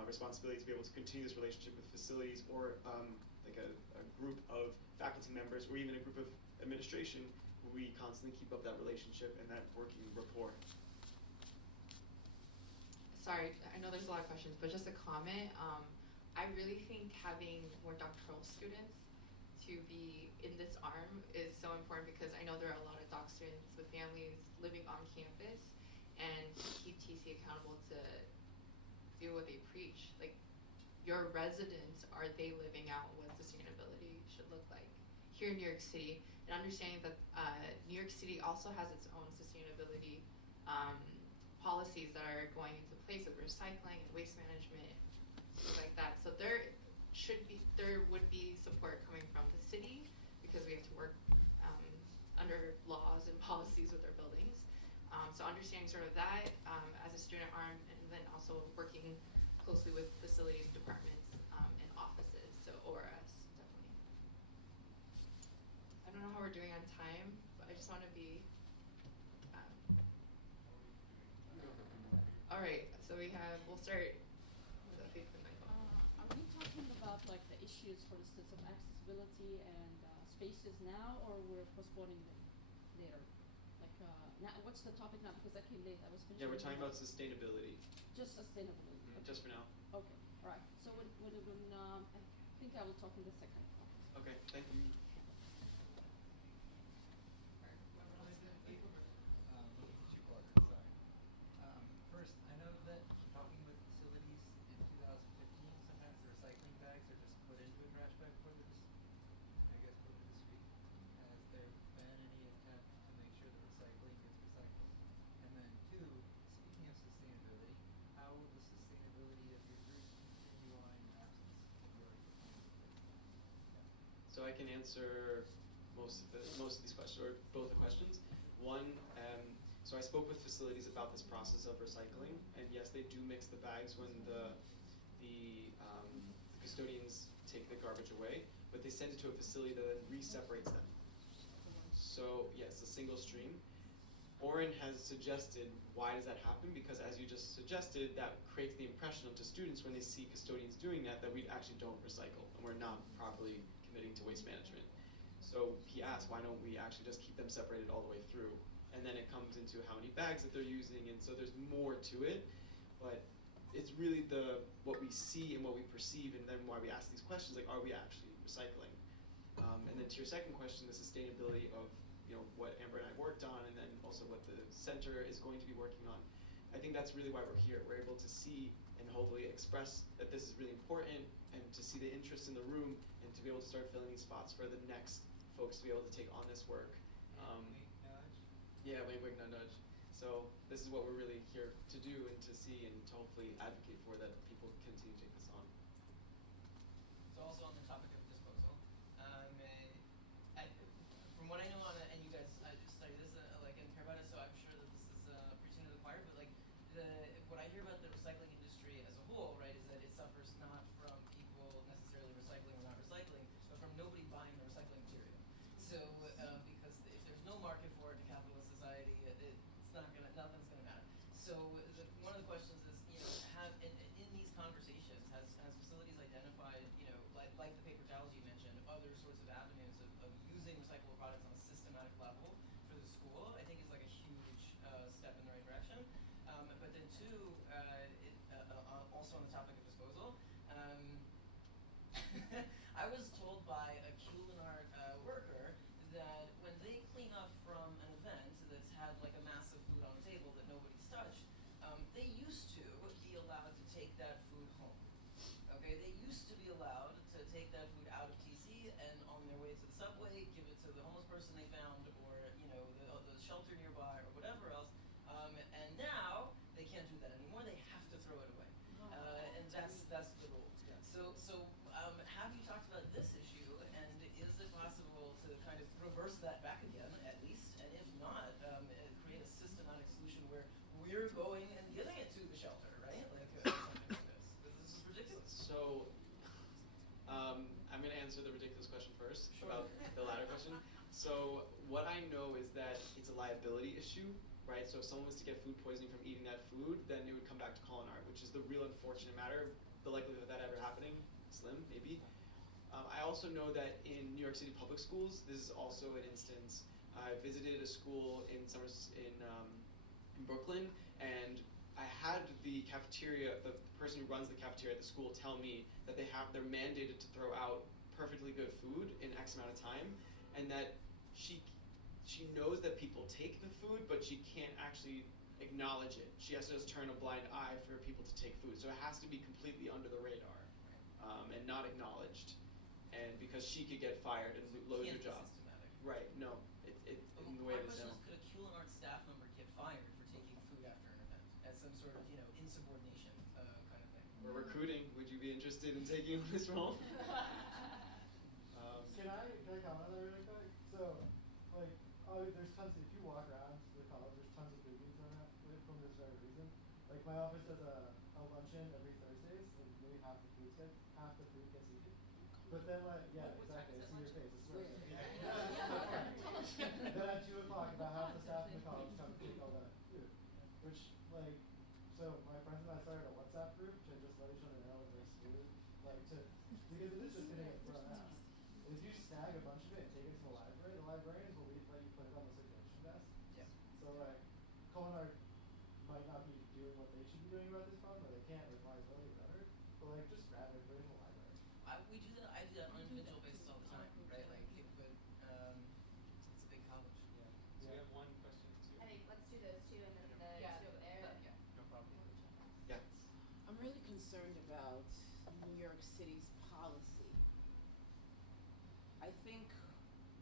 responsibility to be able to continue this relationship with facilities, or like a group of faculty members, or even a group of administration, where we constantly keep up that relationship and that working rapport. Sorry, I know there's a lot of questions, but just a comment. I really think having more doctoral students to be in this arm is so important, because I know there are a lot of doc students with families living on campus, and to keep TC accountable to do what they preach. Like, your residents, are they living out what sustainability should look like here in New York City? And understanding that New York City also has its own sustainability policies that are going into place with recycling and waste management, things like that. So there would be support coming from the city, because we have to work under laws and policies with our buildings. So understanding sort of that as a student arm, and then also working closely with facilities departments and offices, so ORS, definitely. I don't know how we're doing on time, but I just want to be all right, so we'll start with Afif and Michael. Are we talking about like the issues, for instance, of accessibility and spaces now, or we're postponing them later? Like, now, what's the topic now? Because I came late. I was finishing. Yeah, we're talking about sustainability. Just sustainability. Mm-hmm. Okay. Just for now. Okay. All right. So when I think I will talk in the second part. Okay. Thank you. First, I know that talking with facilities in 2015, sometimes the recycling bags are just put into a trash bag for this, I guess, put into the street. Has there been any attempt to make sure that recycling gets recycled? And then two, speaking of sustainability, how will the sustainability of your group continue on in absence of your So I can answer most of these questions, or both the questions. One, so I spoke with facilities about this process of recycling, and yes, they do mix the bags when the custodians take the garbage away, but they send it to a facility that then re-separates them. So yes, a single stream. Oren has suggested, why does that happen? Because as you just suggested, that creates the impression onto students when they see custodians doing that we actually don't recycle, and we're not properly committing to waste management. So he asked, why don't we actually just keep them separated all the way through? And then it comes into how many bags that they're using, and so there's more to it. But it's really what we see and what we perceive, and then why we ask these questions, like, are we actually recycling? And then to your second question, the sustainability of what Amber and I worked on, and then also what the center is going to be working on. I think that's really why we're here. We're able to see and hopefully express that this is really important, and to see the interest in the room, and to be able to start filling these spots for the next folks to be able to take on this work. Yeah, wink, wink, nudge, nudge. So this is what we're really here to do and to see and to hopefully advocate for, that people continue to take this on. So also on the topic of disposal, from what I know on and you guys, I just studied this like in paramedic, so I'm sure that this is preaching to the choir. But like what I hear about the recycling industry as a whole, right, is that it suffers not from people necessarily recycling or not recycling, but from nobody buying the recycling material. So because if there's no market for it in a capitalist society, nothing's gonna matter. So one of the questions is, have in these conversations, has facilities identified, like the paper towels you mentioned, other sorts of avenues of using recyclable products on a systematic level for the school? I think is like a huge step in the right direction. But then two, also on the topic of disposal, I was told by a Culinart worker that when they clean up from an event that's had like a massive food on the table that nobody's touched, they used to be allowed to take that food home. Okay, they used to be allowed to take that food out of TC and on their way to the subway, give it to the homeless person they found, or the shelter nearby, or whatever else. And now they can't do that anymore. They have to throw it away, and that's the rule. So have you talked about this issue, and is it possible to kind of reverse that back again, at least? And if not, you're going and giving it to the shelter, right? Like, something like this. This is ridiculous. So, I'm going to answer the ridiculous question first Sure. about the latter question. So, what I know is that it's a liability issue, right? So, if someone was to get food poisoning from eating that food, then it would come back to culinary, which is the real unfortunate matter. The likelihood of that ever happening, slim, maybe. I also know that in New York City public schools, this is also an instance. I visited a school in Brooklyn, and I had the cafeteria, the person who runs the cafeteria at the school, tell me that they're mandated to throw out perfectly good food in X amount of time, and that she knows that people take the food, but she can't actually acknowledge it. She has to just turn a blind eye for people to take food. So it has to be completely under the radar, and not acknowledged. And because she could get fired and lose her Can't be job. systematic. Right, no, it in the My way it is question now. is, could a Culinart staff member get fired for taking food after an event as some sort of, insubordination kind of thing? We're recruiting. Would you be interested in taking this role? Can I comment on that really quick? So, like, there's tons. If you walk around the college, there's tons of food being thrown out from this very reason. Like, my office does a luncheon every Thursdays, and maybe half the food gets eaten. But then, like, yeah, What time exactly. is I that see your luncheon? face. It's Where? right. Then at 2 o'clock, about half the staff in the college come and take all that food, which, like, so my friends and I started a WhatsApp group to just let each other know there's food, like, because it is just gonna get thrown out. And if you snag a bunch of it and take it to the librarians will let you put it on the circulation desk. Yeah. So, like, Culinart might not be doing what they should be doing about this problem, but they can't, like, liability letter. But, like, just grab it, put it in the library. I do that on an individual basis all the time, right? Like, but it's a big college. So we have one question or two. I think let's do those two and then the Yeah. two over there. Yeah. No problem. Yeah. I'm really concerned about New York City's policy. I think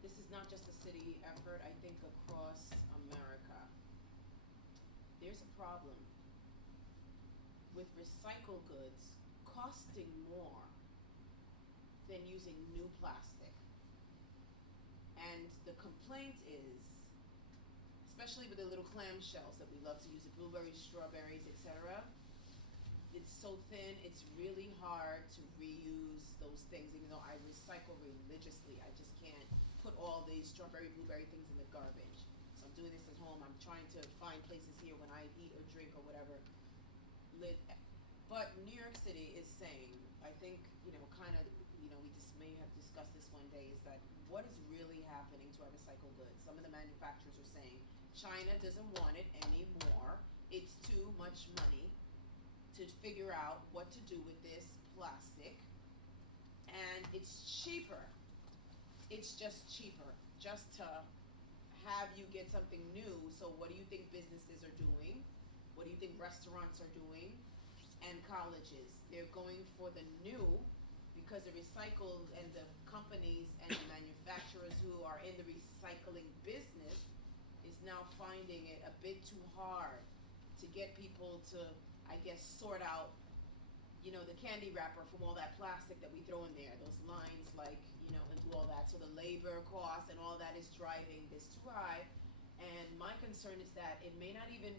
this is not just a city effort, I think across America. There's a problem with recycled goods costing more than using new plastic. And the complaint is, especially with the little clamshells that we love to use, the blueberries, strawberries, etc. It's so thin, it's really hard to reuse those things, even though I recycle religiously. I just can't put all these strawberry, blueberry things in the garbage. So I'm doing this at home. I'm trying to find places here when I eat or drink or whatever. But New York City is saying, I think, we may have discussed this one day, is that what is really happening to our recycled goods? Some of the manufacturers are saying China doesn't want it anymore. It's too much money to figure out what to do with this plastic, and it's cheaper. It's just cheaper just to have you get something new. So what do you think businesses are doing? What do you think restaurants are doing? And colleges, they're going for the new, because the recycled and the companies and the manufacturers who are in the recycling business is now finding it a bit too hard to get people to, I guess, sort out, the candy wrapper from all that plastic that we throw in there, those lines, like, and do all that. So the labor costs and all that is driving this too high. And my concern is that it may not even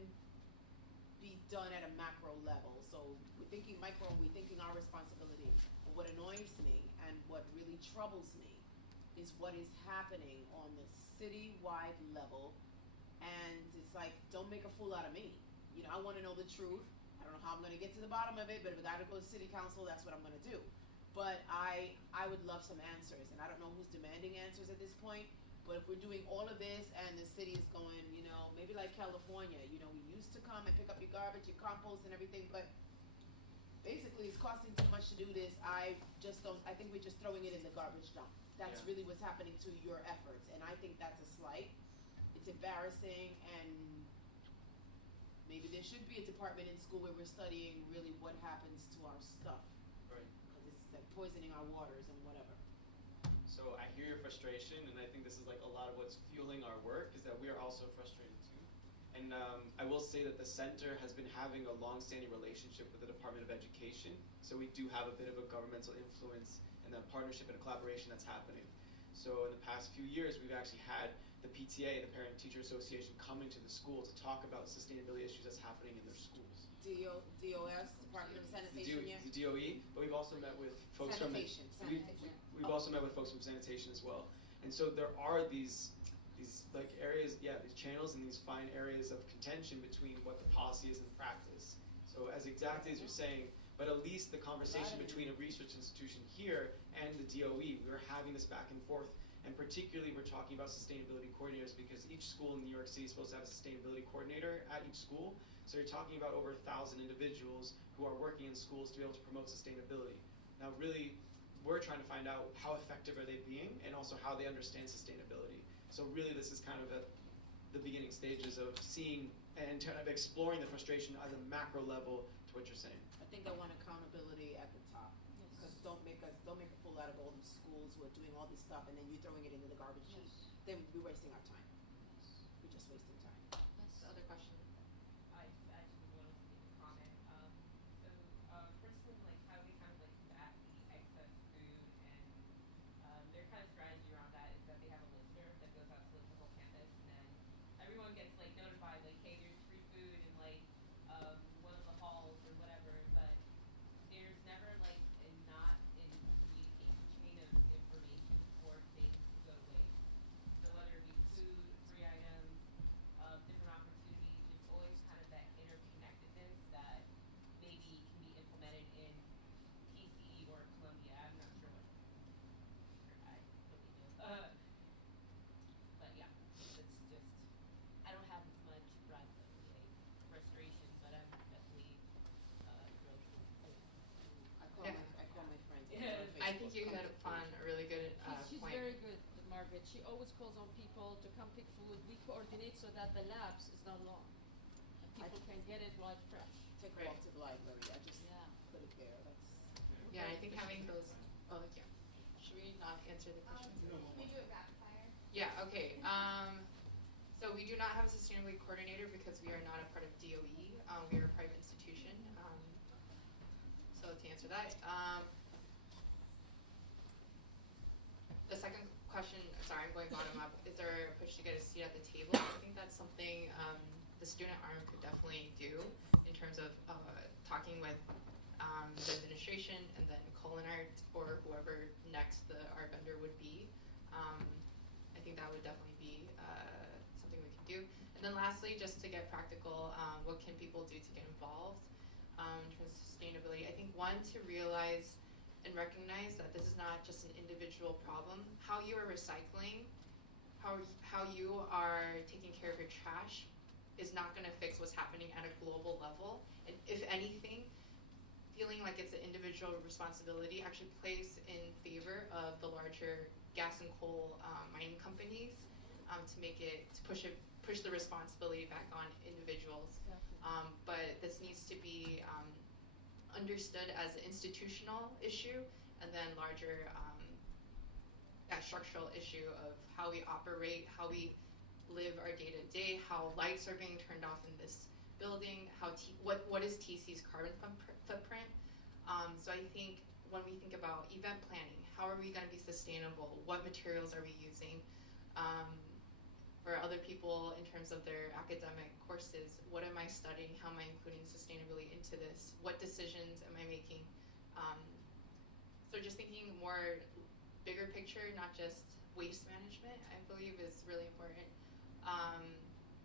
be done at a macro level. So we're thinking micro and we're thinking our responsibility. And what annoys me and what really troubles me is what is happening on the city-wide level. And it's like, don't make a fool out of me. I want to know the truth. I don't know how I'm going to get to the bottom of it, but if I gotta go to city council, that's what I'm going to do. But I would love some answers, and I don't know who's demanding answers at this point. But if we're doing all of this and the city is going, maybe like California, we used to come and pick up your garbage, your compost and everything, but basically it's costing too much to do this. I think we're just throwing it in the garbage dump. That's Yeah. really what's happening to your efforts, and I think that's a slight. It's embarrassing, and maybe there should be a department in school where we're studying really what happens to our stuff. Right. Because it's like poisoning our waters and whatever. So I hear your frustration, and I think this is like a lot of what's fueling our work, is that we are also frustrated too. And I will say that the center has been having a long-standing relationship with the Department of Education, so we do have a bit of a governmental influence and a partnership and a collaboration that's happening. So in the past few years, we've actually had the PTA, the Parent Teacher Association, coming to the school to talk about sustainability issues that's happening in their schools. DOS, Department of Sanitation yet? The DOE, but we've also met with folks Sanitation, from sanitation. we've also met with folks from sanitation as well. And so there are these like areas, these channels and these fine areas of contention between what the policy is and the practice. So as exactly as you're saying, but at least the conversation between a research institution here and the DOE, we're having this back and forth. And particularly we're talking about sustainability coordinators because each school in New York City is supposed to have a sustainability coordinator at each school. So you're talking about over 1,000 individuals who are working in schools to be able to promote sustainability. Now really, we're trying to find out how effective are they being and also how they understand sustainability. So really this is kind of at the beginning stages of seeing and kind of exploring the frustration at a macro level to what you're saying. I think I want accountability at the top. Because don't make a fool out of all these schools who are doing all this stuff and then you're throwing it into the garbage heap. Then we're wasting our time. We're just wasting time. The other question. I just actually wanted to make a comment. First thing, like how we kind of like combat the excess food and their kind of strategy around that is that they have a listserv that goes out to like the whole campus and then everyone gets like notified like, hey, there's free food in like one of the halls or whatever, but there's never like not a chain of information for things to go to waste. So whether it be food, free items, different opportunities, there's always kind of that interconnectedness that maybe can be implemented in TC or Columbia. I'm not sure what I really do. But yeah, it's just I don't have as much breadth of like frustration, but I'm definitely relative to. I call my friends. Yeah. on I Facebook, think you come had pick a fun, food. a really good She's point. very good, Margaret. She always calls on people to come pick food. We coordinate so that the lapse is not long. And people can get it right fresh. Take Right. her off to the library. I just Yeah. put it there. That's Yeah, I think having those, yeah. Should we not answer the questions? Can we do a rapid fire? Yeah, okay. So we do not have a sustainability coordinator because we are not a part of DOE. We are a private institution. So to answer that, the second question, sorry, I'm going bottom up. Is there a push to get a seat at the table? I think that's something the student arm could definitely do in terms of talking with the administration and then Culinart or whoever next our vendor would be. I think that would definitely be something we could do. And then lastly, just to get practical, what can people do to get involved in terms of sustainability? I think one, to realize and recognize that this is not just an individual problem. How you are recycling, how you are taking care of your trash is not going to fix what's happening at a global level. And if anything, feeling like it's an individual responsibility actually plays in favor of the larger gas and coal mining companies to push the responsibility back on individuals. Exactly. But this needs to be understood as an institutional issue and then larger structural issue of how we operate, how we live our day to day, how lights are being turned off in this building, what is TC's carbon footprint. So I think when we think about event planning, how are we going to be sustainable? What materials are we using? For other people in terms of their academic courses, what am I studying? How am I including sustainability into this? What decisions am I making? So just thinking more bigger picture, not just waste management, I believe is really important.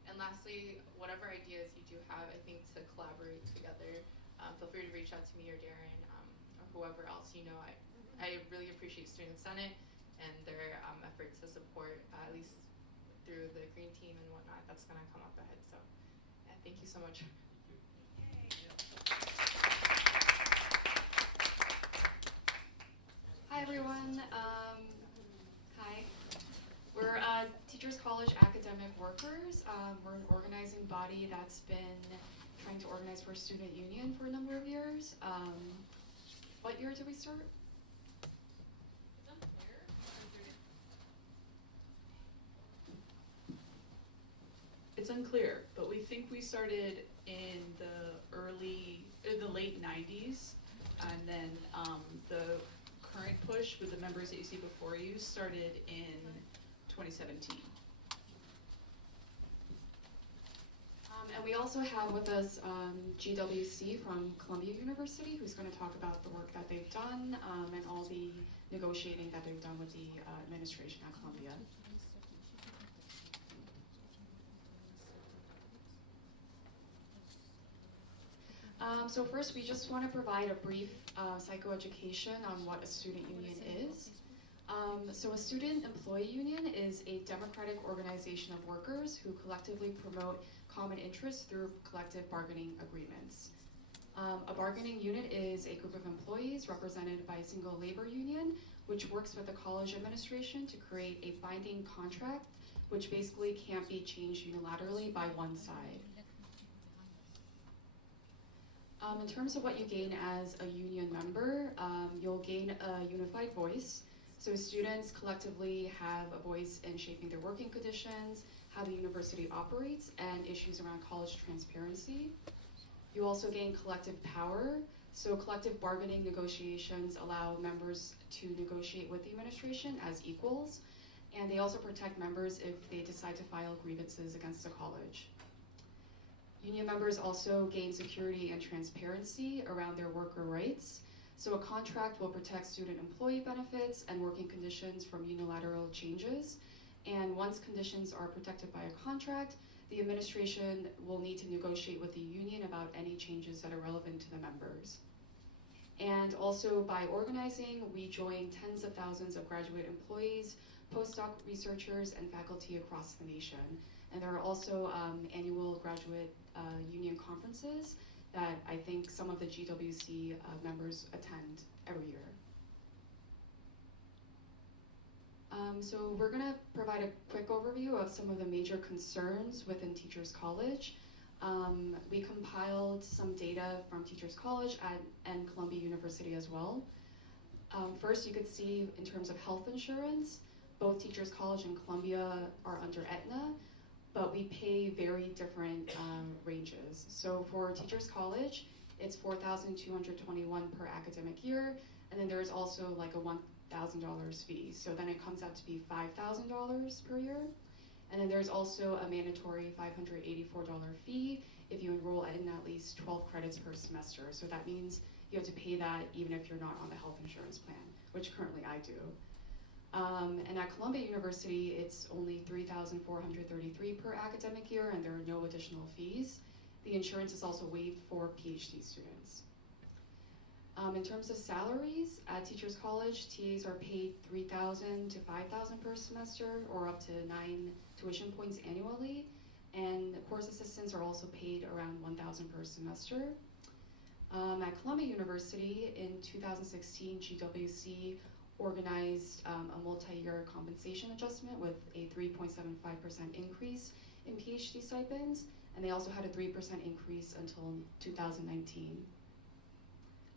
And lastly, whatever ideas you do have, I think to collaborate together, feel free to reach out to me or Darren or whoever else you know. I really appreciate Student Senate and their efforts to support, at least through the green team and whatnot, that's going to come up ahead. So yeah, thank you so much. Hi everyone. Hi. We're Teachers College Academic Workers. We're an organizing body that's been trying to organize for a student union for a number of years. What year did we start? It's unclear. It's unclear, but we think we started in the late 90s, and then the current push with the members that you see before you started in 2017. And we also have with us GWC from Columbia University, who's going to talk about the work that they've done and all the negotiating that they've done with the administration at Columbia. So first, we just want to provide a brief psychoeducation on what a student union is. So a student employee union is a democratic organization of workers who collectively promote common interests through collective bargaining agreements. A bargaining unit is a group of employees represented by a single labor union, which works with the college administration to create a binding contract, which basically can't be changed unilaterally by one side. In terms of what you gain as a union member, you'll gain a unified voice. So students collectively have a voice in shaping their working conditions, how the university operates, and issues around college transparency. You also gain collective power. So collective bargaining negotiations allow members to negotiate with the administration as equals, and they also protect members if they decide to file grievances against the college. Union members also gain security and transparency around their worker rights. So a contract will protect student employee benefits and working conditions from unilateral changes. And once conditions are protected by a contract, the administration will need to negotiate with the union about any changes that are relevant to the members. And also by organizing, we join tens of thousands of graduate employees, postdoc researchers, and faculty across the nation. And there are also annual graduate union conferences that I think some of the GWC members attend every year. So we're going to provide a quick overview of some of the major concerns within Teachers College. We compiled some data from Teachers College and Columbia University as well. First, you could see in terms of health insurance, both Teachers College and Columbia are under Aetna, but we pay very different ranges. So for Teachers College, it's $4,221 per academic year, and then there's also like a $1,000 fee. So then it comes out to be $5,000 per year. And then there's also a mandatory $584 fee if you enroll in at least 12 credits per semester. So that means you have to pay that even if you're not on the health insurance plan, which currently I do. And at Columbia University, it's only $3,433 per academic year, and there are no additional fees. The insurance is also waived for PhD students. In terms of salaries, at Teachers College, TAs are paid $3,000 to $5,000 per semester, or up to 9 tuition points annually. And course assistants are also paid around $1,000 per semester. At Columbia University, in 2016, GWC organized a multi-year compensation adjustment with a 3.75% increase in PhD stipends, and they also had a 3% increase until 2019.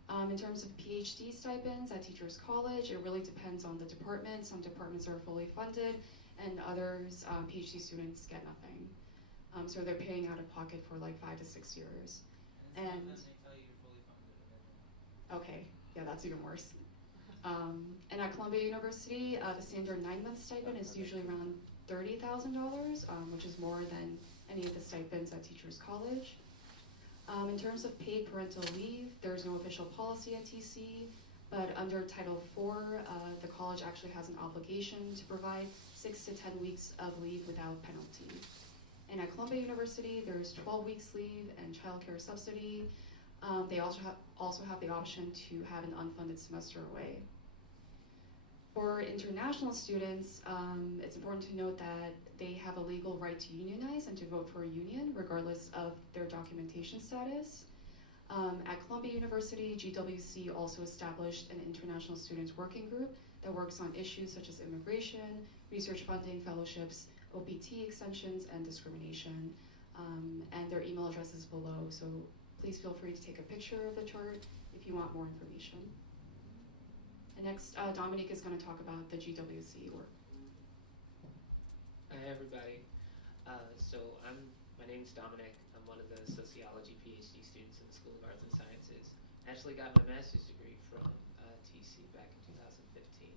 In terms of PhD stipends at Teachers College, it really depends on the department. Some departments are fully funded, and others, PhD students get nothing. So they're paying out of pocket for like 5 to 6 years. And then they tell you you're fully funded. Okay, yeah, that's even worse. And at Columbia University, the standard 9-month stipend is usually around $30,000, which is more than any of the stipends at Teachers College. In terms of paid parental leave, there's no official policy at TC, but under Title IV, the college actually has an obligation to provide 6 to 10 weeks of leave without penalty. And at Columbia University, there's 12 weeks leave and childcare subsidy. They also have the option to have an unfunded semester away. For international students, it's important to note that they have a legal right to unionize and to vote for a union, regardless of their documentation status. At Columbia University, GWC also established an international students working group that works on issues such as immigration, research funding, fellowships, OPT extensions, and discrimination. And their email address is below, so please feel free to take a picture of the chart if you want more information. And next, Dominique is going to talk about the GWC work. Hi everybody. My name's Dominic. I'm one of the sociology PhD students in the School of Arts and Sciences. I actually got my master's degree from TC back in 2015,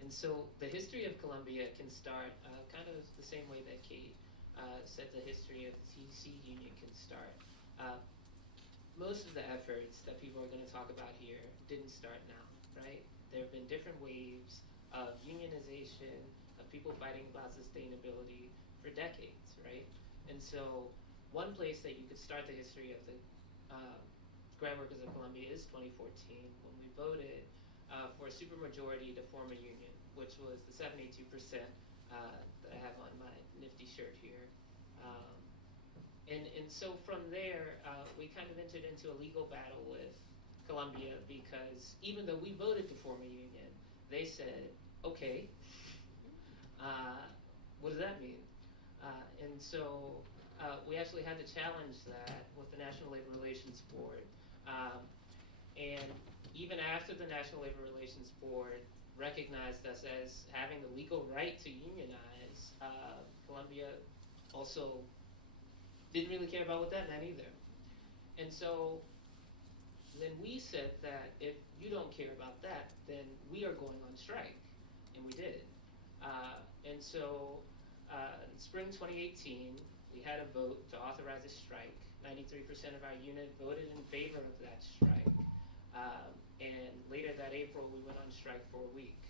and so the history of Columbia can start kind of the same way that Kate said the history of the TC Union can start. Most of the efforts that people are going to talk about here didn't start now, right? There have been different waves of unionization, of people fighting about sustainability for decades, right? And so one place that you could start the history of the grad workers of Columbia is 2014, when we voted for a supermajority to form a union, which was the 72% that I have on my nifty shirt here. And so from there, we kind of entered into a legal battle with Columbia, because even though we voted to form a union, they said, okay, what does that mean? And so we actually had to challenge that with the National Labor Relations Board. And even after the National Labor Relations Board recognized us as having the legal right to unionize, Columbia also didn't really care about what that meant either. And so then we said that if you don't care about that, then we are going on strike. And we did. And so in spring 2018, we had a vote to authorize a strike. 93% of our unit voted in favor of that strike. And later that April, we went on strike for a week.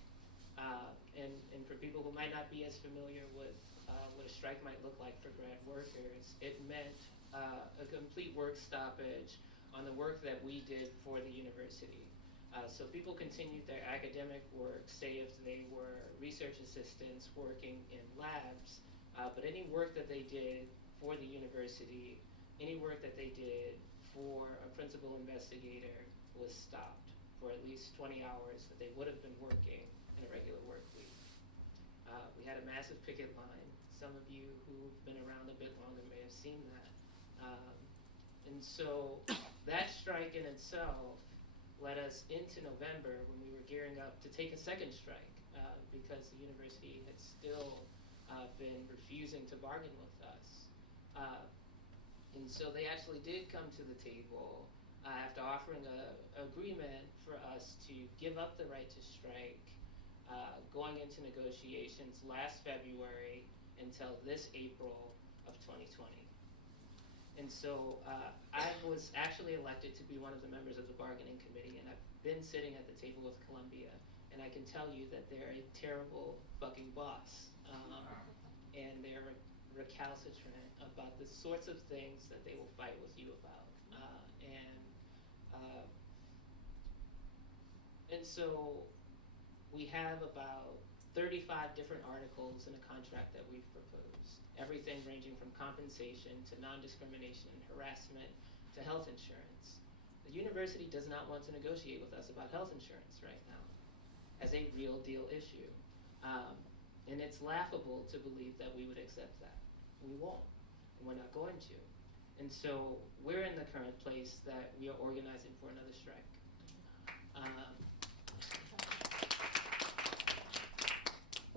And for people who might not be as familiar with what a strike might look like for grad workers, it meant a complete work stoppage on the work that we did for the university. So people continued their academic work, say if they were research assistants working in labs, but any work that they did for the university, any work that they did for a principal investigator was stopped for at least 20 hours that they would have been working in a regular work week. We had a massive picket line. Some of you who've been around a bit longer may have seen that. And so that strike in itself led us into November, when we were gearing up to take a second strike, because the university had still been refusing to bargain with us. And so they actually did come to the table after offering an agreement for us to give up the right to strike, going into negotiations last February until this April of 2020. And so I was actually elected to be one of the members of the bargaining committee, and I've been sitting at the table with Columbia, and I can tell you that they're a terrible fucking boss. And they're recalcitrant about the sorts of things that they will fight with you about. And so we have about 35 different articles in a contract that we've proposed. Everything ranging from compensation to non-discrimination and harassment to health insurance. The university does not want to negotiate with us about health insurance right now as a real deal issue. And it's laughable to believe that we would accept that. We won't, and we're not going to. And so we're in the current place that we are organizing for another strike.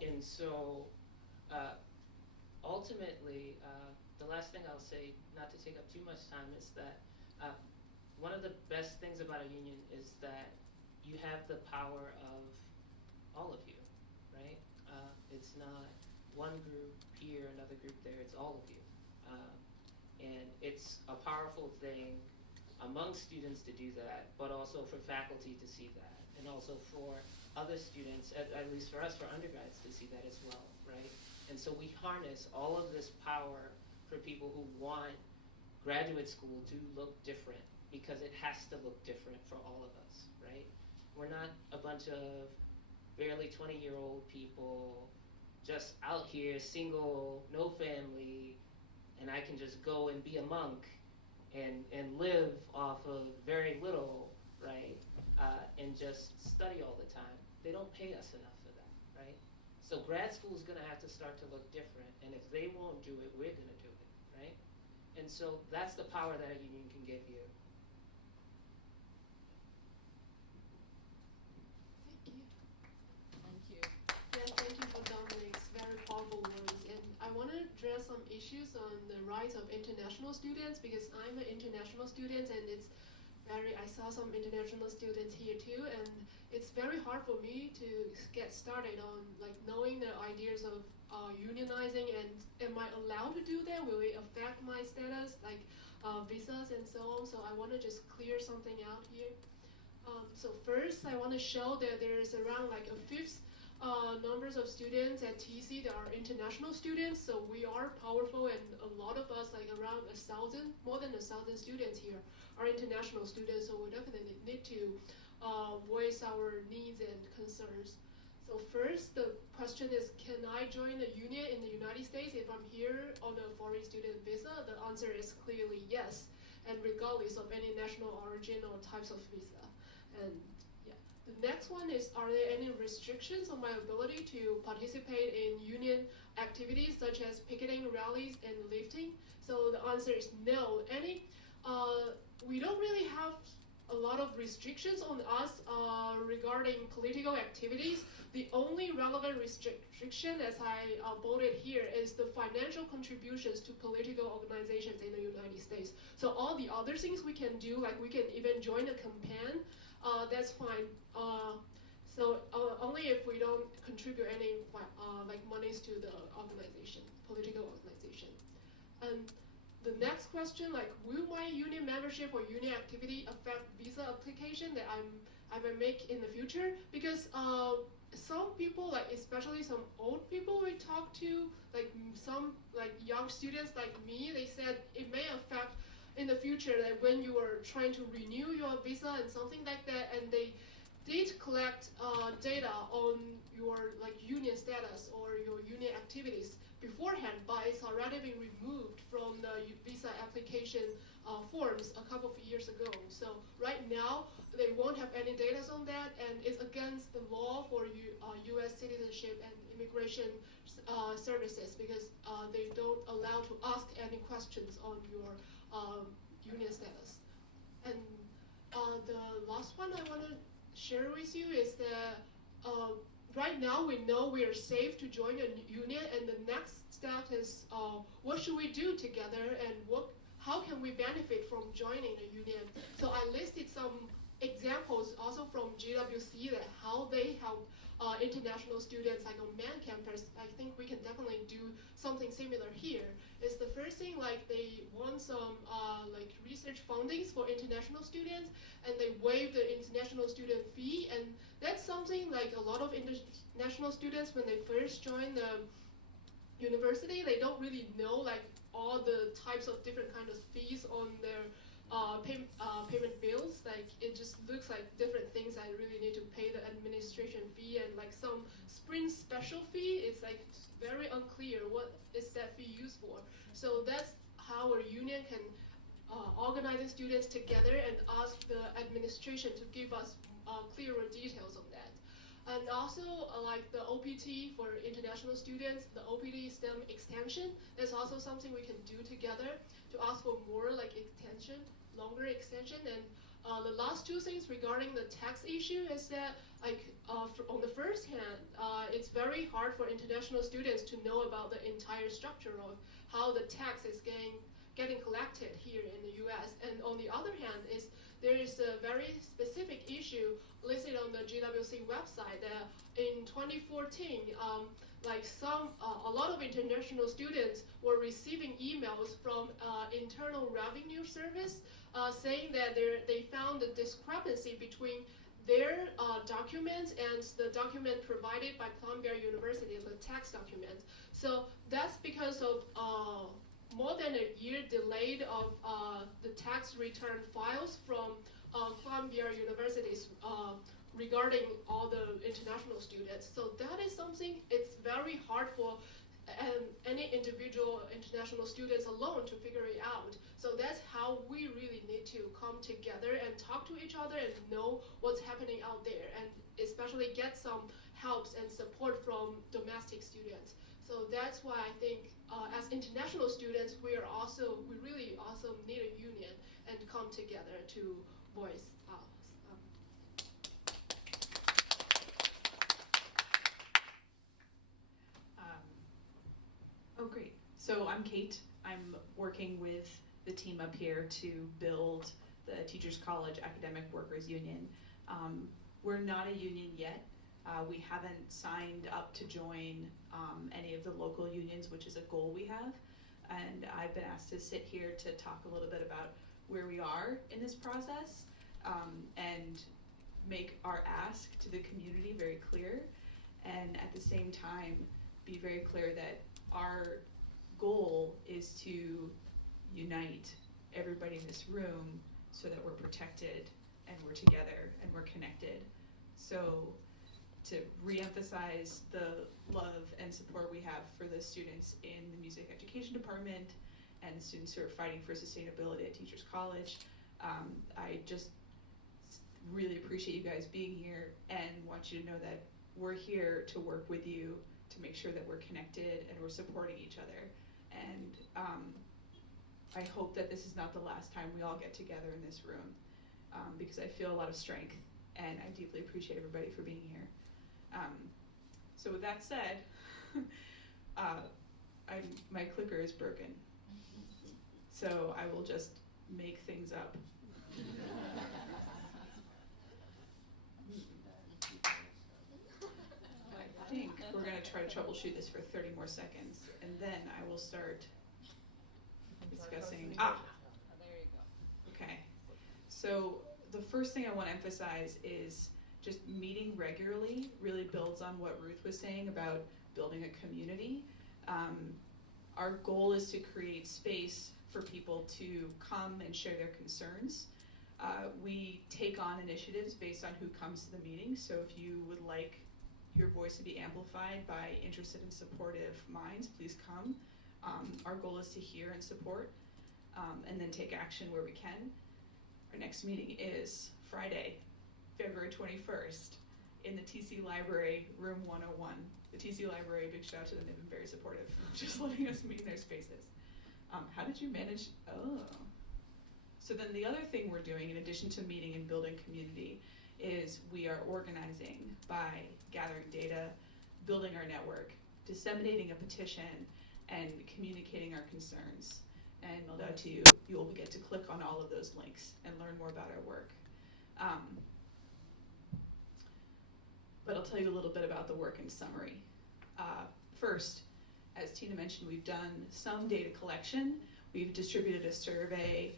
And so ultimately, the last thing I'll say, not to take up too much time, is that one of the best things about a union is that you have the power of all of you, right? It's not one group here, another group there, it's all of you. And it's a powerful thing among students to do that, but also for faculty to see that, and also for other students, at least for us, for undergrads, to see that as well, right? And so we harness all of this power for people who want graduate school to look different, because it has to look different for all of us, right? We're not a bunch of barely 20-year-old people just out here, single, no family, and I can just go and be a monk and live off of very little, right? And just study all the time. They don't pay us enough for that, right? So grad school is gonna have to start to look different, and if they won't do it, we're gonna do it, right? And so that's the power that a union can give you. Thank you. Yeah, thank you for Dominic's very powerful words. And I want to address some issues on the rights of international students, because I'm an international student, and I saw some international students here too, and it's very hard for me to get started on like knowing the ideas of unionizing, and am I allowed to do that? Will it affect my status, like visas and so on? So I want to just clear something out here. So first, I want to show that there's around like a fifth numbers of students at TC that are international students. So we are powerful, and a lot of us, like around 1,000, more than 1,000 students here, are international students. So we definitely need to voice our needs and concerns. So first, the question is, can I join a union in the United States if I'm here on a foreign student visa? The answer is clearly yes, and regardless of any national origin or types of visa. And yeah, the next one is, are there any restrictions on my ability to participate in union activities such as picketing, rallies, and lifting? So the answer is no. We don't really have a lot of restrictions on us regarding political activities. The only relevant restriction, as I bolded here, is the financial contributions to political organizations in the United States. So all the other things we can do, like we can even join a campaign, that's fine. So only if we don't contribute any like monies to the organization, political organization. And the next question, like, will my union membership or union activity affect visa application that I may make in the future? Because some people, like especially some old people we talk to, like some like young students like me, they said it may affect in the future that when you are trying to renew your visa and something like that, and they did collect data on your like union status or your union activities beforehand, but it's already been removed from the visa application forms a couple of years ago. So right now, they won't have any data on that, and it's against the law for U.S. citizenship and immigration services, because they don't allow to ask any questions on your union status. And the last one I want to share with you is that right now we know we are safe to join a union, and the next step is what should we do together, and how can we benefit from joining a union? So I listed some examples also from GWC that how they help international students like on main campus. I think we can definitely do something similar here. Is the first thing, like they want some like research fundings for international students, and they waive the international student fee, and that's something like a lot of international students, when they first join the university, they don't really know like all the types of different kind of fees on their payment bills. Like it just looks like different things. I really need to pay the administration fee and like some spring special fee. It's like very unclear what is that fee used for. So that's how a union can organize the students together and ask the administration to give us clearer details on that. And also like the OPT for international students, the OPT STEM extension, that's also something we can do together to ask for more like extension, longer extension. And the last two things regarding the tax issue is that like on the first hand, it's very hard for international students to know about the entire structure of how the tax is getting collected here in the US. And on the other hand, there is a very specific issue listed on the GWC website that in 2014, like a lot of international students were receiving emails from Internal Revenue Service saying that they found the discrepancy between their documents and the document provided by Columbia University, the tax document. So that's because of more than a year delayed of the tax return files from Columbia University's regarding all the international students. So that is something it's very hard for any individual international students alone to figure it out. So that's how we really need to come together and talk to each other and know what's happening out there, and especially get some helps and support from domestic students. So that's why I think as international students, we really also need a union and come together to voice us. Oh, great. So I'm Kate. I'm working with the team up here to build the Teachers College Academic Workers Union. We're not a union yet, We haven't signed up to join any of the local unions, which is a goal we have. And I've been asked to sit here to talk a little bit about where we are in this process, and make our ask to the community very clear, and at the same time be very clear that our goal is to unite everybody in this room so that we're protected and we're together and we're connected. So to re-emphasize the love and support we have for the students in the music education department and the students who are fighting for sustainability at Teachers College, I just really appreciate you guys being here and want you to know that we're here to work with you to make sure that we're connected and we're supporting each other. And I hope that this is not the last time we all get together in this room, because I feel a lot of strength and I deeply appreciate everybody for being here. So with that said, my clicker is broken, so I will just make things up. I think we're going to try to troubleshoot this for 30 more seconds, and then I will start discussing. Oh, there you go. Okay. So the first thing I want to emphasize is just meeting regularly really builds on what Ruth was saying about building a community. Our goal is to create space for people to come and share their concerns. We take on initiatives based on who comes to the meeting. So if you would like your voice to be amplified by interested and supportive minds, please come. Our goal is to hear and support, and then take action where we can. Our next meeting is Friday, February 21st, in the TC Library, room 101. The TC Library, big shout out to them, they've been very supportive of just letting us meet in their spaces. How did you manage? Oh. So then the other thing we're doing, in addition to meeting and building community, is we are organizing by gathering data, building our network, disseminating a petition, and communicating our concerns. And no doubt to you, you will get to click on all of those links and learn more about our work. But I'll tell you a little bit about the work in summary. First, as Tina mentioned, we've done some data collection. We've distributed a survey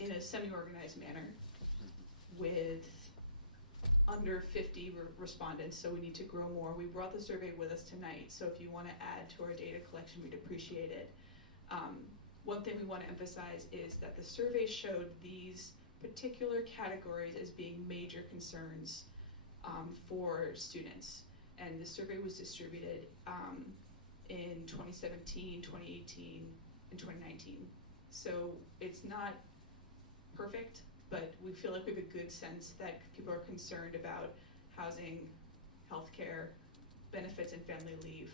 in a semi-organized manner with under 50 respondents, so we need to grow more. We brought the survey with us tonight, so if you want to add to our data collection, we'd appreciate it. One thing we want to emphasize is that the survey showed these particular categories as being major concerns for students, and the survey was distributed in 2017, 2018, and 2019. So it's not perfect, but we feel like we have a good sense that people are concerned about housing, healthcare, benefits and family leave,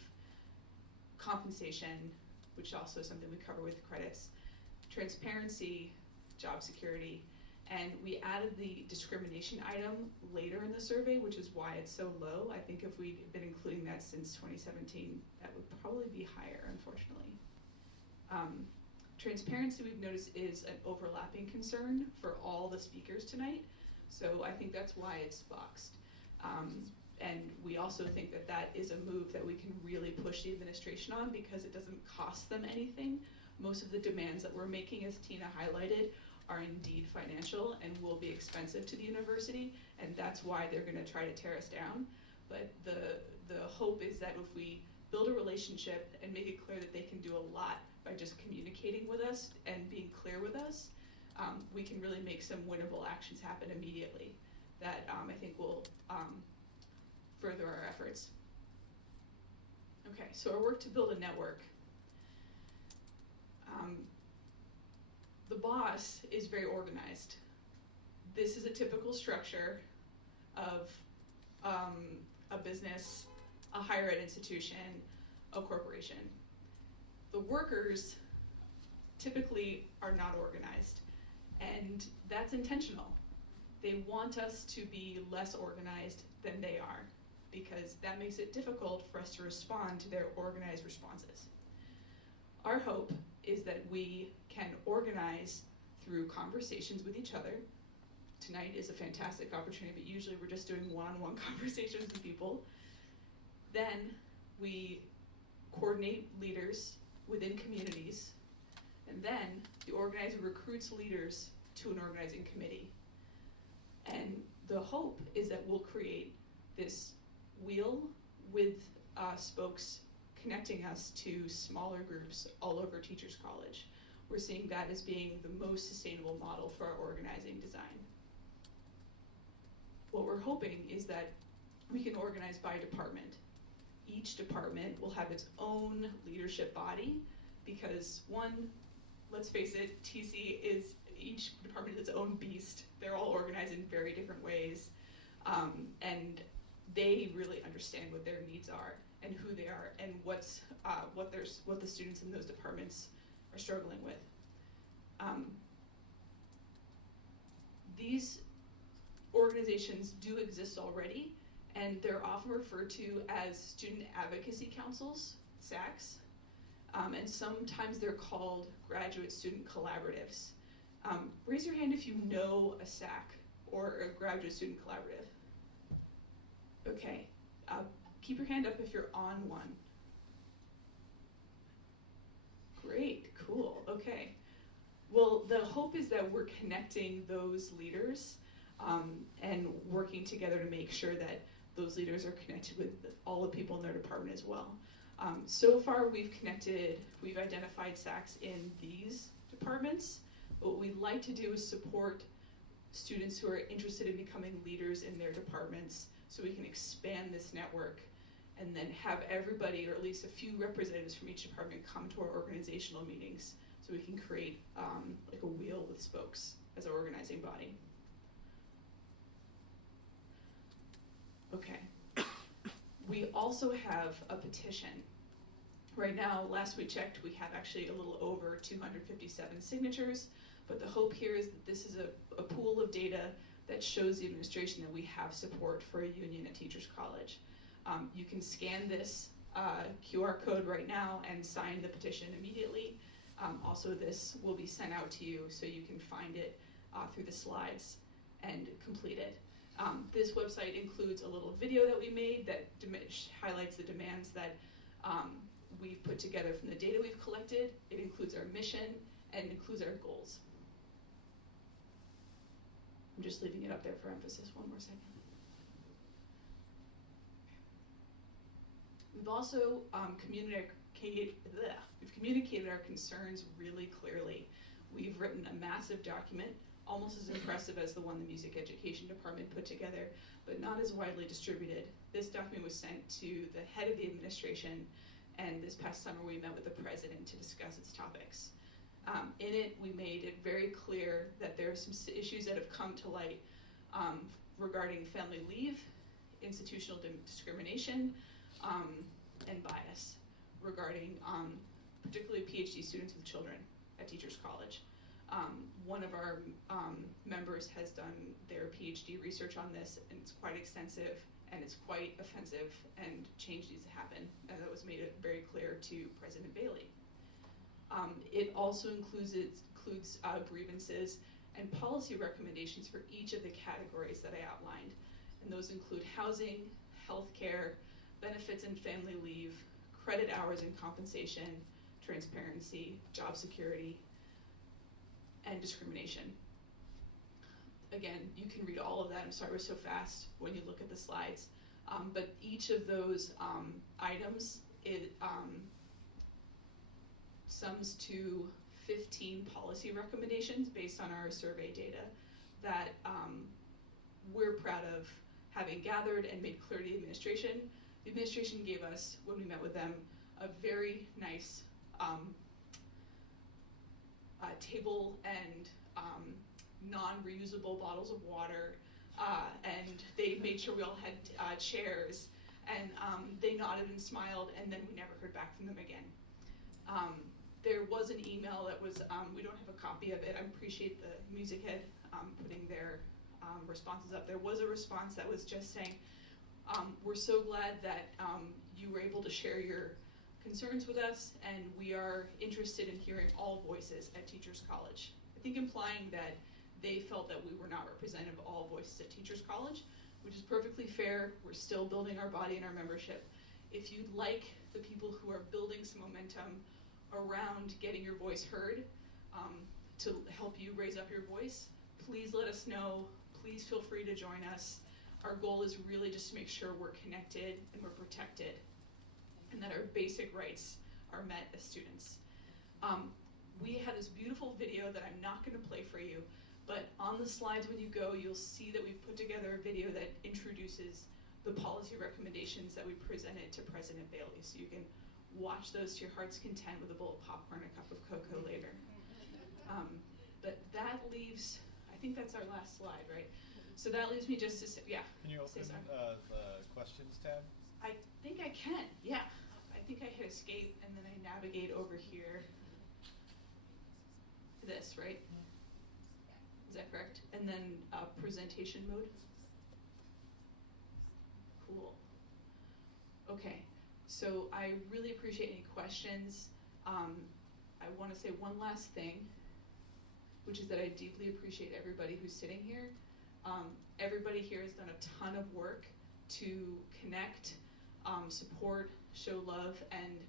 compensation, which is also something we cover with credits, transparency, job security, and we added the discrimination item later in the survey, which is why it's so low. I think if we'd been including that since 2017, that would probably be higher, unfortunately. Transparency, we've noticed, is an overlapping concern for all the speakers tonight, so I think that's why it's boxed. And we also think that that is a move that we can really push the administration on because it doesn't cost them anything. Most of the demands that we're making, as Tina highlighted, are indeed financial and will be expensive to the university, and that's why they're going to try to tear us down. But the hope is that if we build a relationship and make it clear that they can do a lot by just communicating with us and being clear with us, we can really make some winnable actions happen immediately that I think will further our efforts. Okay, so our work to build a network. The boss is very organized. This is a typical structure of a business, a higher ed institution, a corporation. The workers typically are not organized, and that's intentional. They want us to be less organized than they are, because that makes it difficult for us to respond to their organized responses. Our hope is that we can organize through conversations with each other tonight is a fantastic opportunity, but usually we're just doing one-on-one conversations with people. Then we coordinate leaders within communities, and then the organizer recruits leaders to an organizing committee. And the hope is that we'll create this wheel with spokes connecting us to smaller groups all over Teachers College. We're seeing that as being the most sustainable model for our organizing design. What we're hoping is that we can organize by department. Each department will have its own leadership body because one, let's face it, TC is, each department is its own beast. They're all organized in very different ways. And they really understand what their needs are and who they are and what the students in those departments are struggling with. These organizations do exist already, and they're often referred to as student advocacy councils, SACs, and sometimes they're called graduate student collaboratives. Raise your hand if you know a SAC or a graduate student collaborative. Okay, keep your hand up if you're on one. Great, cool, okay. Well, the hope is that we're connecting those leaders and working together to make sure that those leaders are connected with all the people in their department as well. So far we've identified SACs in these departments. What we'd like to do is support students who are interested in becoming leaders in their departments so we can expand this network and then have everybody, or at least a few representatives from each department, come to our organizational meetings so we can create like a wheel with spokes as our organizing body. Okay. We also have a petition. Right now, last we checked, we have actually a little over 257 signatures, but the hope here is that this is a pool of data that shows the administration that we have support for a union at Teachers College. You can scan this QR code right now and sign the petition immediately. Also, this will be sent out to you so you can find it through the slides and complete it. This website includes a little video that we made that highlights the demands that we've put together from the data we've collected. It includes our mission and includes our goals. I'm just leaving it up there for emphasis. One more second. We've also communicated our concerns really clearly. We've written a massive document, almost as impressive as the one the Music Education Department put together, but not as widely distributed. This document was sent to the head of the administration, and this past summer we met with the president to discuss its topics. In it, we made it very clear that there are some issues that have come to light regarding family leave, institutional discrimination, and bias regarding particularly PhD students with children at Teachers College. One of our members has done their PhD research on this, and it's quite extensive, and it's quite offensive, and change needs to happen, and that was made very clear to President Bailey. It also includes grievances and policy recommendations for each of the categories that I outlined, and those include housing, healthcare, benefits and family leave, credit hours and compensation, transparency, job security, and discrimination. Again, you can read all of that. I'm sorry it was so fast when you look at the slides. But each of those items sums to 15 policy recommendations based on our survey data that we're proud of having gathered and made clear to the administration. The administration gave us, when we met with them, a very nice table and non-reusable bottles of water, and they made sure we all had chairs, and they nodded and smiled, and then we never heard back from them again. There was an email that was, we don't have a copy of it. I appreciate the music head putting their responses up. There was a response that was just saying, we're so glad that you were able to share your concerns with us, and we are interested in hearing all voices at Teachers College. I think implying that they felt that we were not representative of all voices at Teachers College, which is perfectly fair. We're still building our body and our membership. If you'd like the people who are building some momentum around getting your voice heard, to help you raise up your voice, please let us know. Please feel free to join us. Our goal is really just to make sure we're connected and we're protected, and that our basic rights are met as students. We have this beautiful video that I'm not going to play for you, but on the slides when you go, you'll see that we've put together a video that introduces the policy recommendations that we presented to President Bailey. So you can watch those to your heart's content with a bowl of popcorn and a cup of cocoa later. But that leaves, I think that's our last slide, right? So that leaves me just to say, yeah. Can you open the questions tab? I think I can, yeah. I think I hit escape and then I navigate over here to this, right? Mm-hmm. Is that correct? And then presentation mode. Cool. Okay, so I really appreciate any questions. I want to say one last thing, which is that I deeply appreciate everybody who's sitting here. Everybody here has done a ton of work to connect, support, show love, and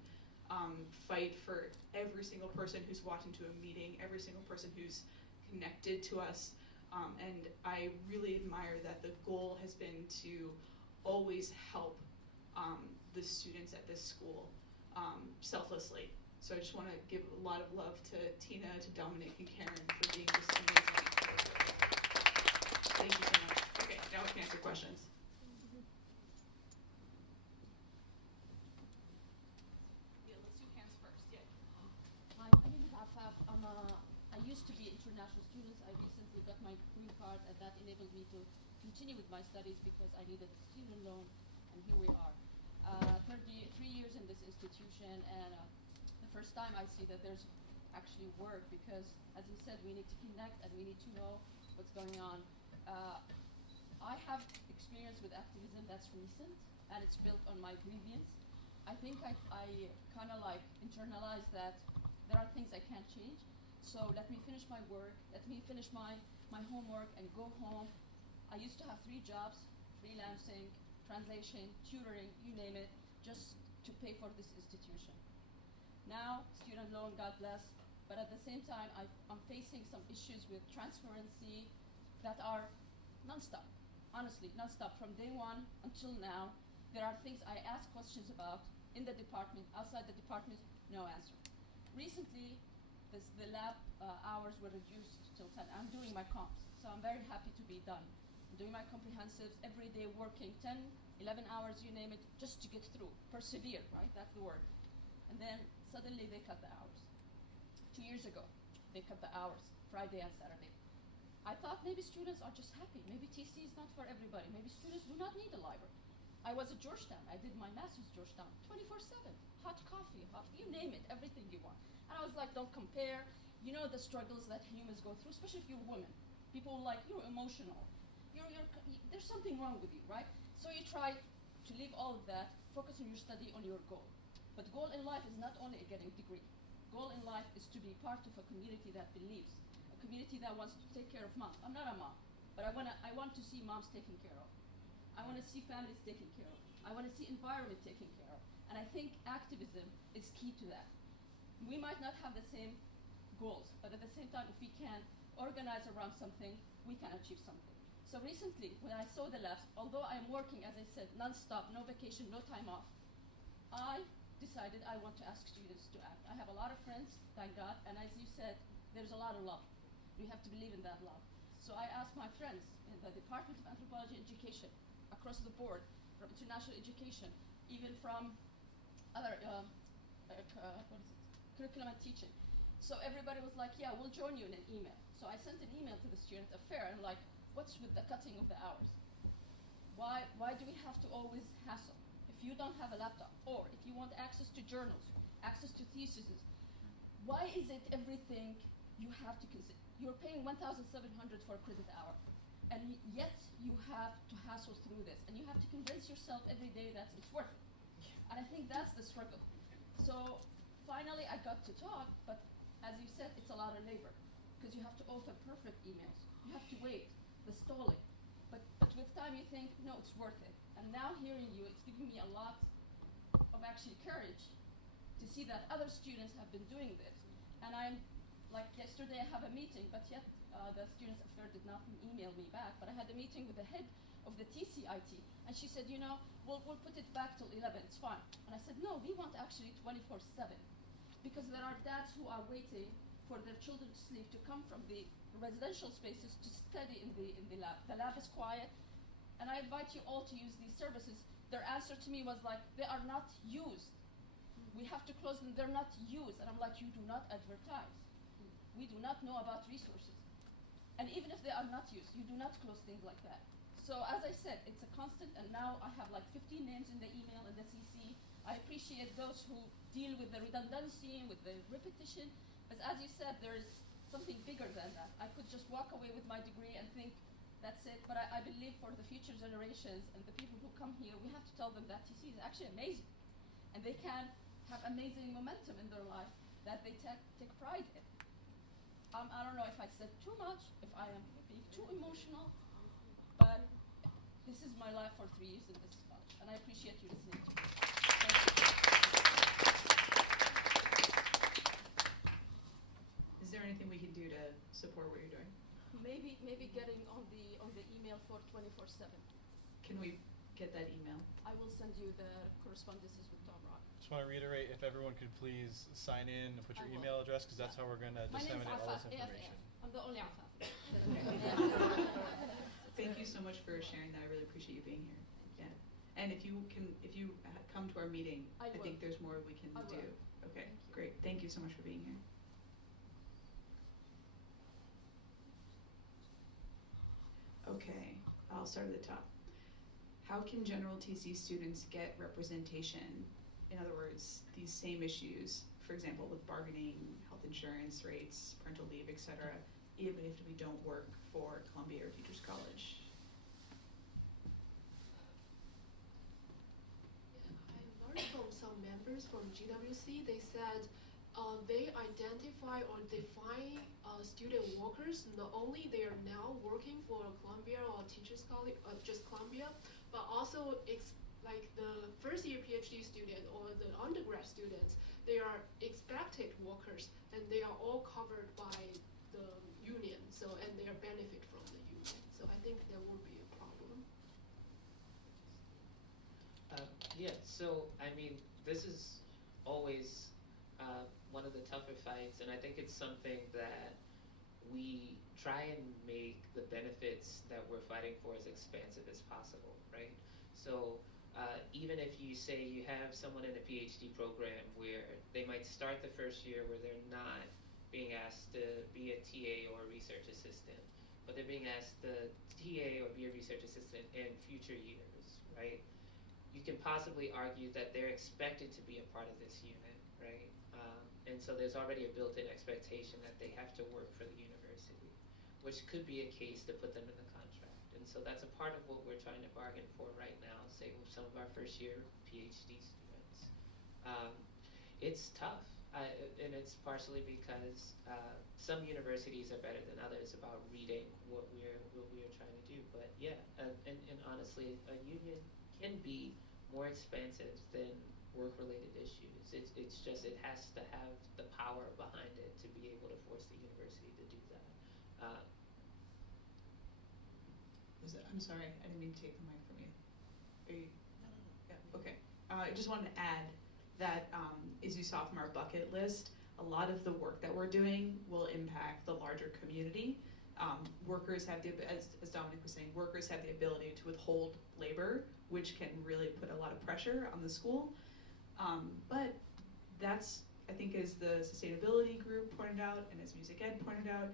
fight for every single person who's walked into a meeting, every single person who's connected to us. And I really admire that the goal has been to always help the students at this school selflessly. So I just want to give a lot of love to Tina, to Dominic, and Karen for being just amazing. Thank you so much. Okay, now we can answer questions. Yeah, let's do hands first. Yeah. Hi, my name is Afaf. I used to be an international student. I recently got my green card, and that enabled me to continue with my studies because I needed a student loan, and here we are. 33 years in this institution, and the first time I see that there's actually work, because as you said, we need to connect and we need to know what's going on. I have experience with activism that's recent, and it's built on my grievance. I think I kind of like internalized that there are things I can't change, so let me finish my work, let me finish my homework and go home. I used to have 3 jobs, freelancing, translation, tutoring, you name it, just to pay for this institution. Now, student loan, God bless, but at the same time, I'm facing some issues with transparency that are nonstop, honestly, nonstop. From day one until now, there are things I ask questions about in the department, outside the department, no answer. Recently, the lab hours were reduced till 10. I'm doing my comps, so I'm very happy to be done. I'm doing my comprehensives, every day working 10, 11 hours, you name it, just to get through. Persevere, right? That's the word. And then suddenly they cut the hours. 2 years ago, they cut the hours, Friday and Saturday. I thought maybe students are just happy. Maybe TC is not for everybody. Maybe students do not need a library. I was at Georgetown. I did my master's at Georgetown, 24/7, hot coffee, hot, you name it, everything you want. And I was like, don't compare. You know the struggles that humans go through, especially if you're a woman. People are like, you're emotional. There's something wrong with you, right? So you try to leave all of that, focus on your study, on your goal. But goal in life is not only getting a degree. Goal in life is to be part of a community that believes, a community that wants to take care of moms. I'm not a mom, but I want to see moms taken care of. I want to see families taken care of. I want to see environment taken care of. And I think activism is key to that. We might not have the same goals, but at the same time, if we can organize around something, we can achieve something. So recently, when I saw the labs, although I'm working, as I said, non-stop, no vacation, no time off, I decided I want to ask students to act. I have a lot of friends, thank God, and as you said, there's a lot of love. You have to believe in that love. So I asked my friends in the Department of Anthropology and Education, across the board, from international education, even from other curriculum and teaching. So everybody was like, yeah, we'll join you in an email. So I sent an email to the student affair and like, what's with the cutting of the hours? Why do we have to always hassle? If you don't have a laptop, or if you want access to journals, access to theses, why is it everything you have to consider? You're paying 1,700 for a credit hour, and yet you have to hassle through this, and you have to convince yourself every day that it's worth it. And I think that's the struggle. So finally I got to talk, but as you said, it's a lot of labor, because you have to author perfect emails. You time you think, no, it's worth it. And now hearing you, it's giving me a lot of actually courage to see that other students have been doing this. And I'm, like yesterday I have a meeting, but yet the Students Affair did not email me back, but I had a meeting with the head of the TCIT, and she said, you know, we'll put it back till 11, it's fine. And I said, no, we want actually 24/7, because there are dads who are waiting for their children to sleep to come from the residential spaces to study in the lab. The lab is quiet, and I invite you all to use these services. Their answer to me was like, they are not used. We have to close them, they're not used. And I'm like, you do not advertise. We do not know about resources. And even if they are not used, you do not close things like that. So as I said, it's a constant, and now I have like 15 names in the email and the CC. I appreciate those who deal with the redundancy, with the repetition, but as you said, there is something bigger than that. I could just walk away with my degree and think, that's it, but I believe for the future generations and the people who come here, we have to tell them that TC is actually amazing. And they can have amazing momentum in their life that they take pride in. I don't know if I said too much, if I am being too emotional, but this is my life for 3 years in this college, and I appreciate you listening to me. Is there anything we can do to support what you're doing? Maybe getting on the email for 24/7. Can we get that email? I will send you the correspondences with Tom Rock. Just want to reiterate, if everyone could please sign in, put I your will. email address, because that's how we're going to My name is disseminate all Afaf, this AFF. information. I'm the only Afaf. Thank you so much for sharing that. I really appreciate you being here. Yeah. And if you come to our meeting, I will. think there's more we can I do. will. Okay, Thank you. great. Thank you so much for being here. Okay, I'll start at the top. How can general TC students get representation? In other words, these same issues, for example, with bargaining, health insurance rates, parental leave, etc., even if we don't work for Columbia or Teachers College? I learned from some members from GWC. They said they identify or define student workers. Not only they are now working for Columbia or Teachers College, just Columbia, but also like the first year PhD student or the undergrad students. They are expected workers, and they are all covered by the union. So and they are benefit from the union. So I think there won't be a problem. Yeah, so I mean, this is always one of the tougher fights, and I think it's something that we try and make the benefits that we're fighting for as expansive as possible, right? So even if you say you have someone in a PhD program where they might start the first year where they're not being asked to be a TA or a research assistant, but they're being asked to TA or be a research assistant in future years, right? You can possibly argue that they're expected to be a part of this unit, right? And so there's already a built-in expectation that they have to work for the university, which could be a case to put them in the contract. And so that's a part of what we're trying to bargain for right now, say with some of our first-year PhD students. It's tough, and it's partially because some universities are better than others about reading what we are trying to do. But yeah, and honestly, a union can be more expansive than work-related issues. It's just it has to have the power behind it to be able to force the university to do that. I'm sorry, I didn't mean to take the mic from you. Are you? Yeah. Okay. I just wanted to add that as you saw from our bucket list, a lot of the work that we're doing will impact the larger community. Workers have as Dominic was saying, workers have the ability to withhold labor, which can really put a lot of pressure on the school. But that's, I think, as the sustainability group pointed out, and as Music Ed pointed out,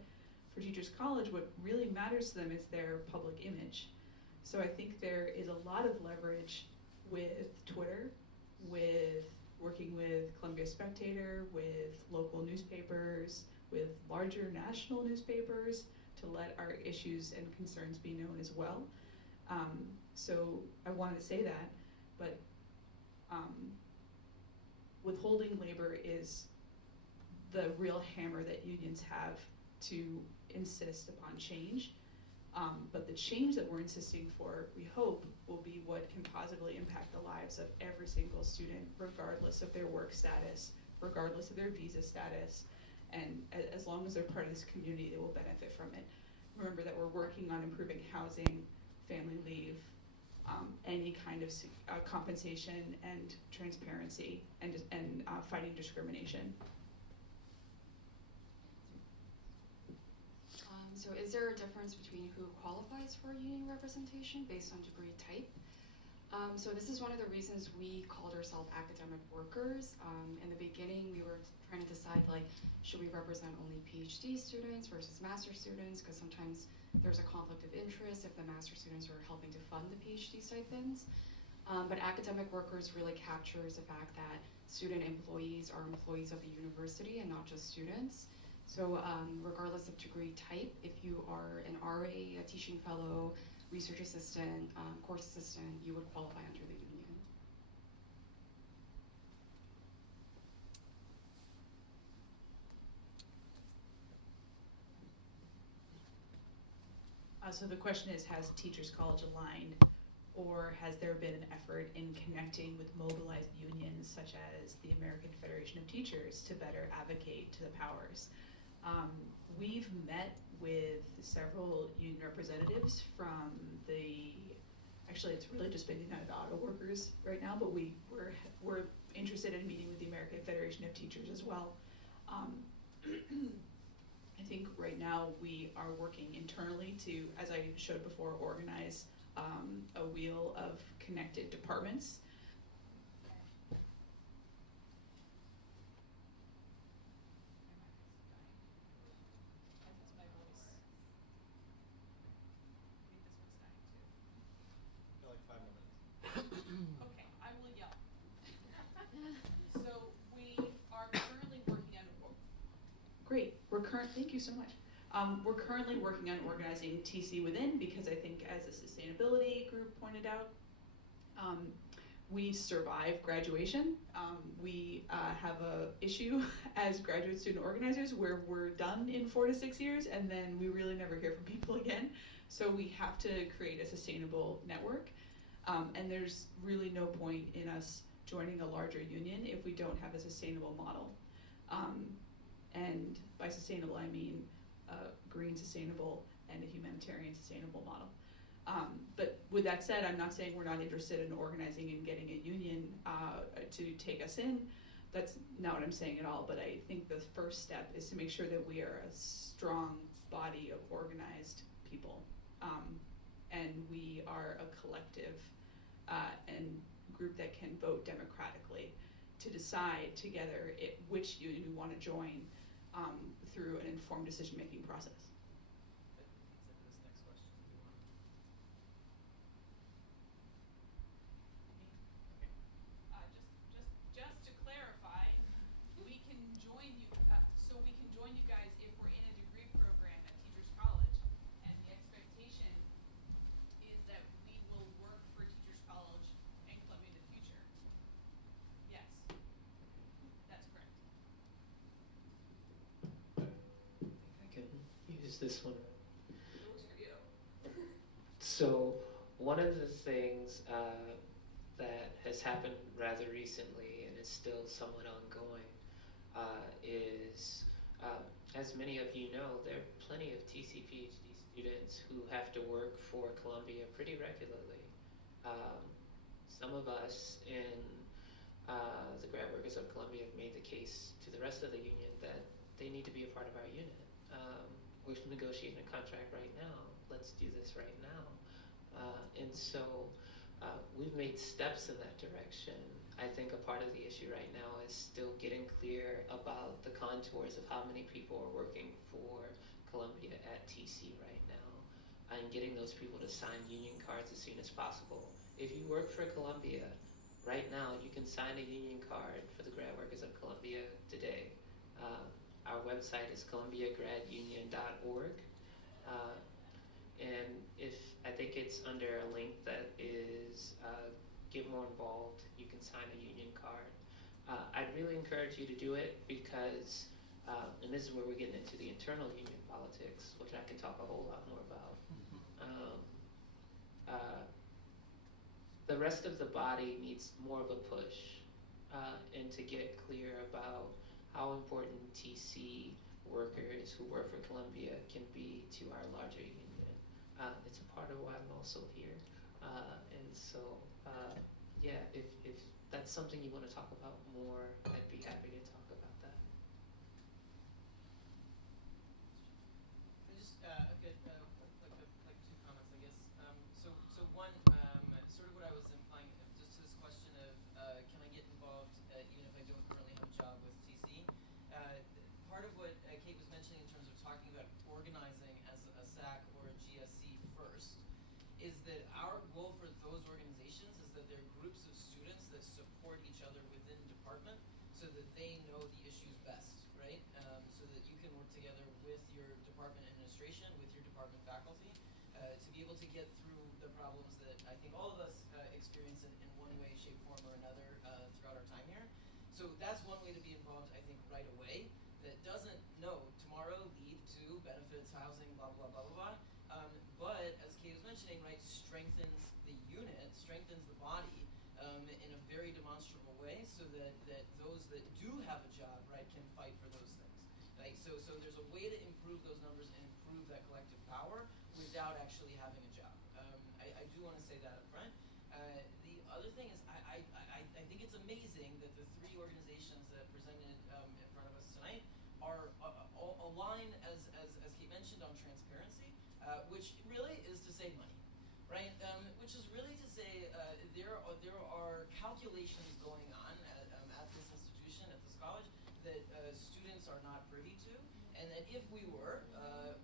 for Teachers College, what really matters to them is their public image. So I think there is a lot of leverage with Twitter, with working with Columbia Spectator, with local newspapers, with larger national newspapers, to let our issues and concerns be known as well. So I wanted to say that, but withholding labor is the real hammer that unions have to insist upon change. But the change that we're insisting for, we hope, will be what can positively impact the lives of every single student, regardless of their work status, regardless of their visa status, and as long as they're part of this community, they will benefit from it. Remember that we're working on improving housing, family leave, any kind of compensation and transparency, and fighting discrimination. So is there a difference between who qualifies for union representation based on degree type? So this is one of the reasons we called ourselves academic workers. In the beginning, we were trying to decide, like, should we represent only PhD students versus master students? Because sometimes there's a conflict of interest if the master students are helping to fund the PhD stipends. But academic workers really captures the fact that student employees are employees of the university and not just students. So regardless of degree type, if you are an RA, a teaching fellow, research assistant, course assistant, you would qualify under the union. So the question is, has Teachers College aligned, or has there been an effort in connecting with mobilized unions such as the American Federation of Teachers to better advocate to the powers? We've met with several union representatives from actually it's really just been United Auto Workers right now, but we're interested in meeting with the American Federation of Teachers as well. I think right now we are working internally to, as I showed before, organize a wheel of connected departments. Got like 5 more minutes. Okay, I will yell. So we are currently working on. Great. Thank you so much. We're currently working on organizing TC Within because I think, as the sustainability group pointed out, we survive graduation. We have a issue as graduate student organizers where we're done in 4 to 6 years and then we really never hear from people again. So we have to create a sustainable network. And there's really no point in us joining a larger union if we don't have a sustainable model. And by sustainable, I mean green sustainable and a humanitarian sustainable model. But with that said, I'm not saying we're not interested in organizing and getting a union to take us in. That's not what I'm saying at all, but I think the first step is to make sure that we are a strong body of organized people. And we are a collective and group that can vote democratically to decide together which union we want to join through an informed decision-making process. Just to clarify, we can join you. So we can join you guys if we're in a degree program at Teachers College, and the expectation is that we will work for Teachers College and Columbia in the future. Yes, that's correct. I can use this one. It works for you. So one of the things that has happened rather recently and is still somewhat ongoing is, as many of you know, there are plenty of TC PhD students who have to work for Columbia pretty regularly. Some of us in the grad workers of Columbia have made the case to the rest of the union that they need to be a part of our unit. We're negotiating a contract right now. Let's do this right now. And so we've made steps in that direction. I think a part of the issue right now is still getting clear about the contours of how many people are working for Columbia at TC right now, and getting those people to sign union cards as soon as possible. If you work for Columbia, right now you can sign a union card for the grad workers of Columbia today. Our website is columbiagradunion.org. And I think it's under a link that is get more involved. You can sign a union card. I'd really encourage you to do it because, and this is where we're getting into the internal union politics, which I can talk a whole lot more about. the rest of the body needs more of a push, and to get clear about how important TC workers who work for Columbia can be to our larger union. It's a part of why I'm also here. And so, yeah, if that's something you want to talk about more, I'd be happy to talk about that. I just I've got like two comments, I guess. So one, sort of what I was implying, just to this question of can I get involved even if I don't currently have a job with TC? Part of what Kate was mentioning in terms of talking about organizing as a SAC or a GSC first is that our goal for those organizations is that they're groups of students that support each other within the department so that they know the issues best, right? So that you can work together with your department administration, with your department faculty, to be able to get through the problems that I think all of us experience in one way, shape, form, or another throughout our time here. So that's one way to be involved, I think, right away. That doesn't tomorrow lead to benefits, housing, blah, blah, blah, blah, blah. But as Kate was mentioning, right, strengthens the unit, strengthens the body in a very demonstrable way so that those that do have a job, right, can fight for those things. Right? So there's a way to improve those numbers and improve that collective power without actually having a job. I do want to say that up front. The other thing is I think it's amazing that the three organizations that presented in front of us tonight are aligned, as he mentioned, on transparency, which really is to save money, right? Which is really to say there are calculations going on at this institution, at this college, that students are not privy to, and that if we were,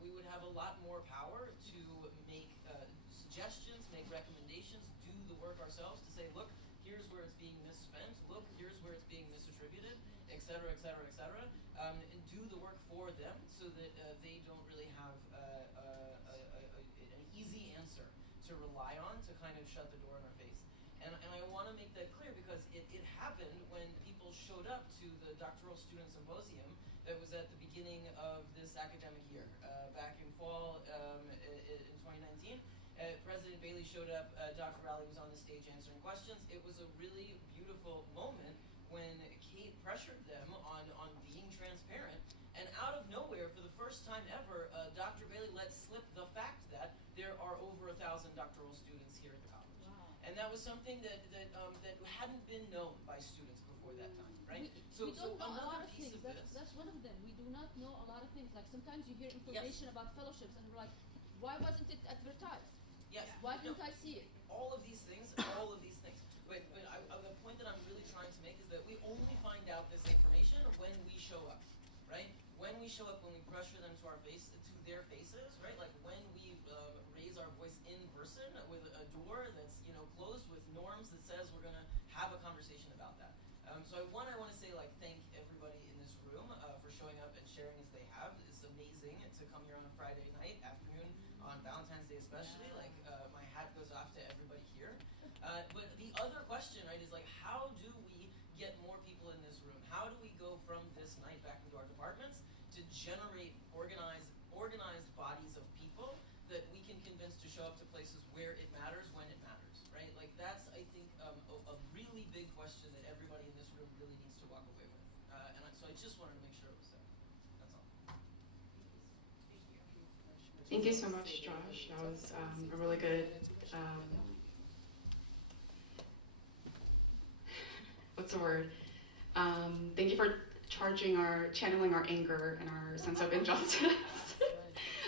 we would have a lot more power to make suggestions, make recommendations, do the work ourselves to say, look, here's where it's being misspent, look, here's where it's being misattributed, et cetera, et cetera, et cetera, and do the work for them so that they don't really have an easy answer to rely on to kind of shut the door in our face. And I want to make that clear because it happened when people showed up to the doctoral student symposium that was at the beginning of this academic year. Back in fall in 2019, President Bailey showed up, Dr. Rowley was on the stage answering questions. It was a really beautiful moment when Kate pressured them on being transparent, and out of nowhere, for the first time ever, Dr. Bailey let slip the fact that there are over 1,000 doctoral students here at the college. Wow. And that was something that hadn't been known by students before that time, right? We don't know a lot another of piece things. of this. That's one of them. We do not know a lot of things. Like sometimes you hear information about fellowships and we're like, why wasn't it advertised? Yes. Why didn't I see it? All of these things. But the point that I'm really trying to make is that we only find out this information when we show up, right? When we show up, when we pressure them to their faces, right? Like when we raise our voice in person with a door that's closed with norms that says we're gonna have a conversation about that. So I want to say thank everybody in this room for showing up and sharing as they have. It's amazing to come here on a Friday night afternoon on Valentine's Day especially. Yeah. My hat goes off to everybody here. But the other question, right, is how do we get more people in this room? How do we go from this night back into our departments to generate organized bodies of people that we can convince to show up to places where it matters when it matters, right? That's, I think, a really big question that everybody in this room really needs to walk away with. So I just wanted to make sure it was there. That's all. Thank you so much, Josh. That was a really good, what's the word? Thank you for channeling our anger and our sense of injustice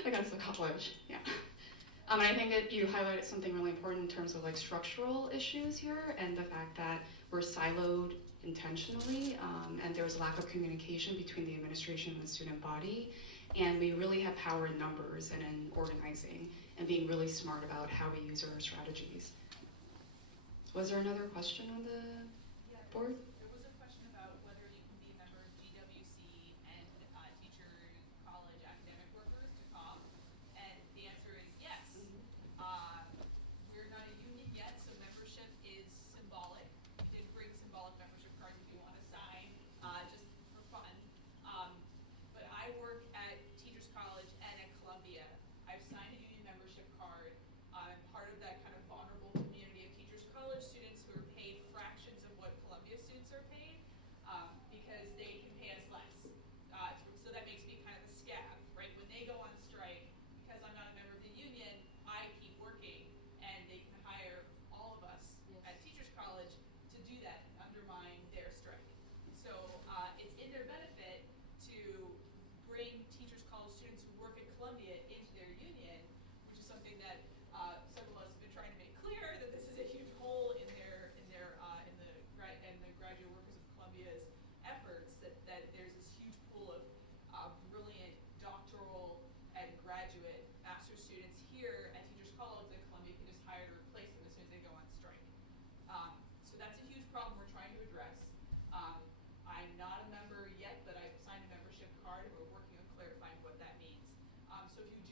against the college. Yeah. And I think that you highlighted something really important in terms of structural issues here and the fact that we're siloed intentionally, and there's a lack of communication between the administration and the student body. And we really have power in numbers and in organizing and being really smart about how we use our strategies. Was there another question on the board? There was a question about whether you can be a member of GWC and teacher college academic workers to COG, and the answer is yes. We're not a union yet, so membership is symbolic. We did bring symbolic membership cards if you want to sign, just for fun. But I work at Teachers College and at Columbia. I've signed a union membership card. I'm part of that kind of vulnerable community of Teachers College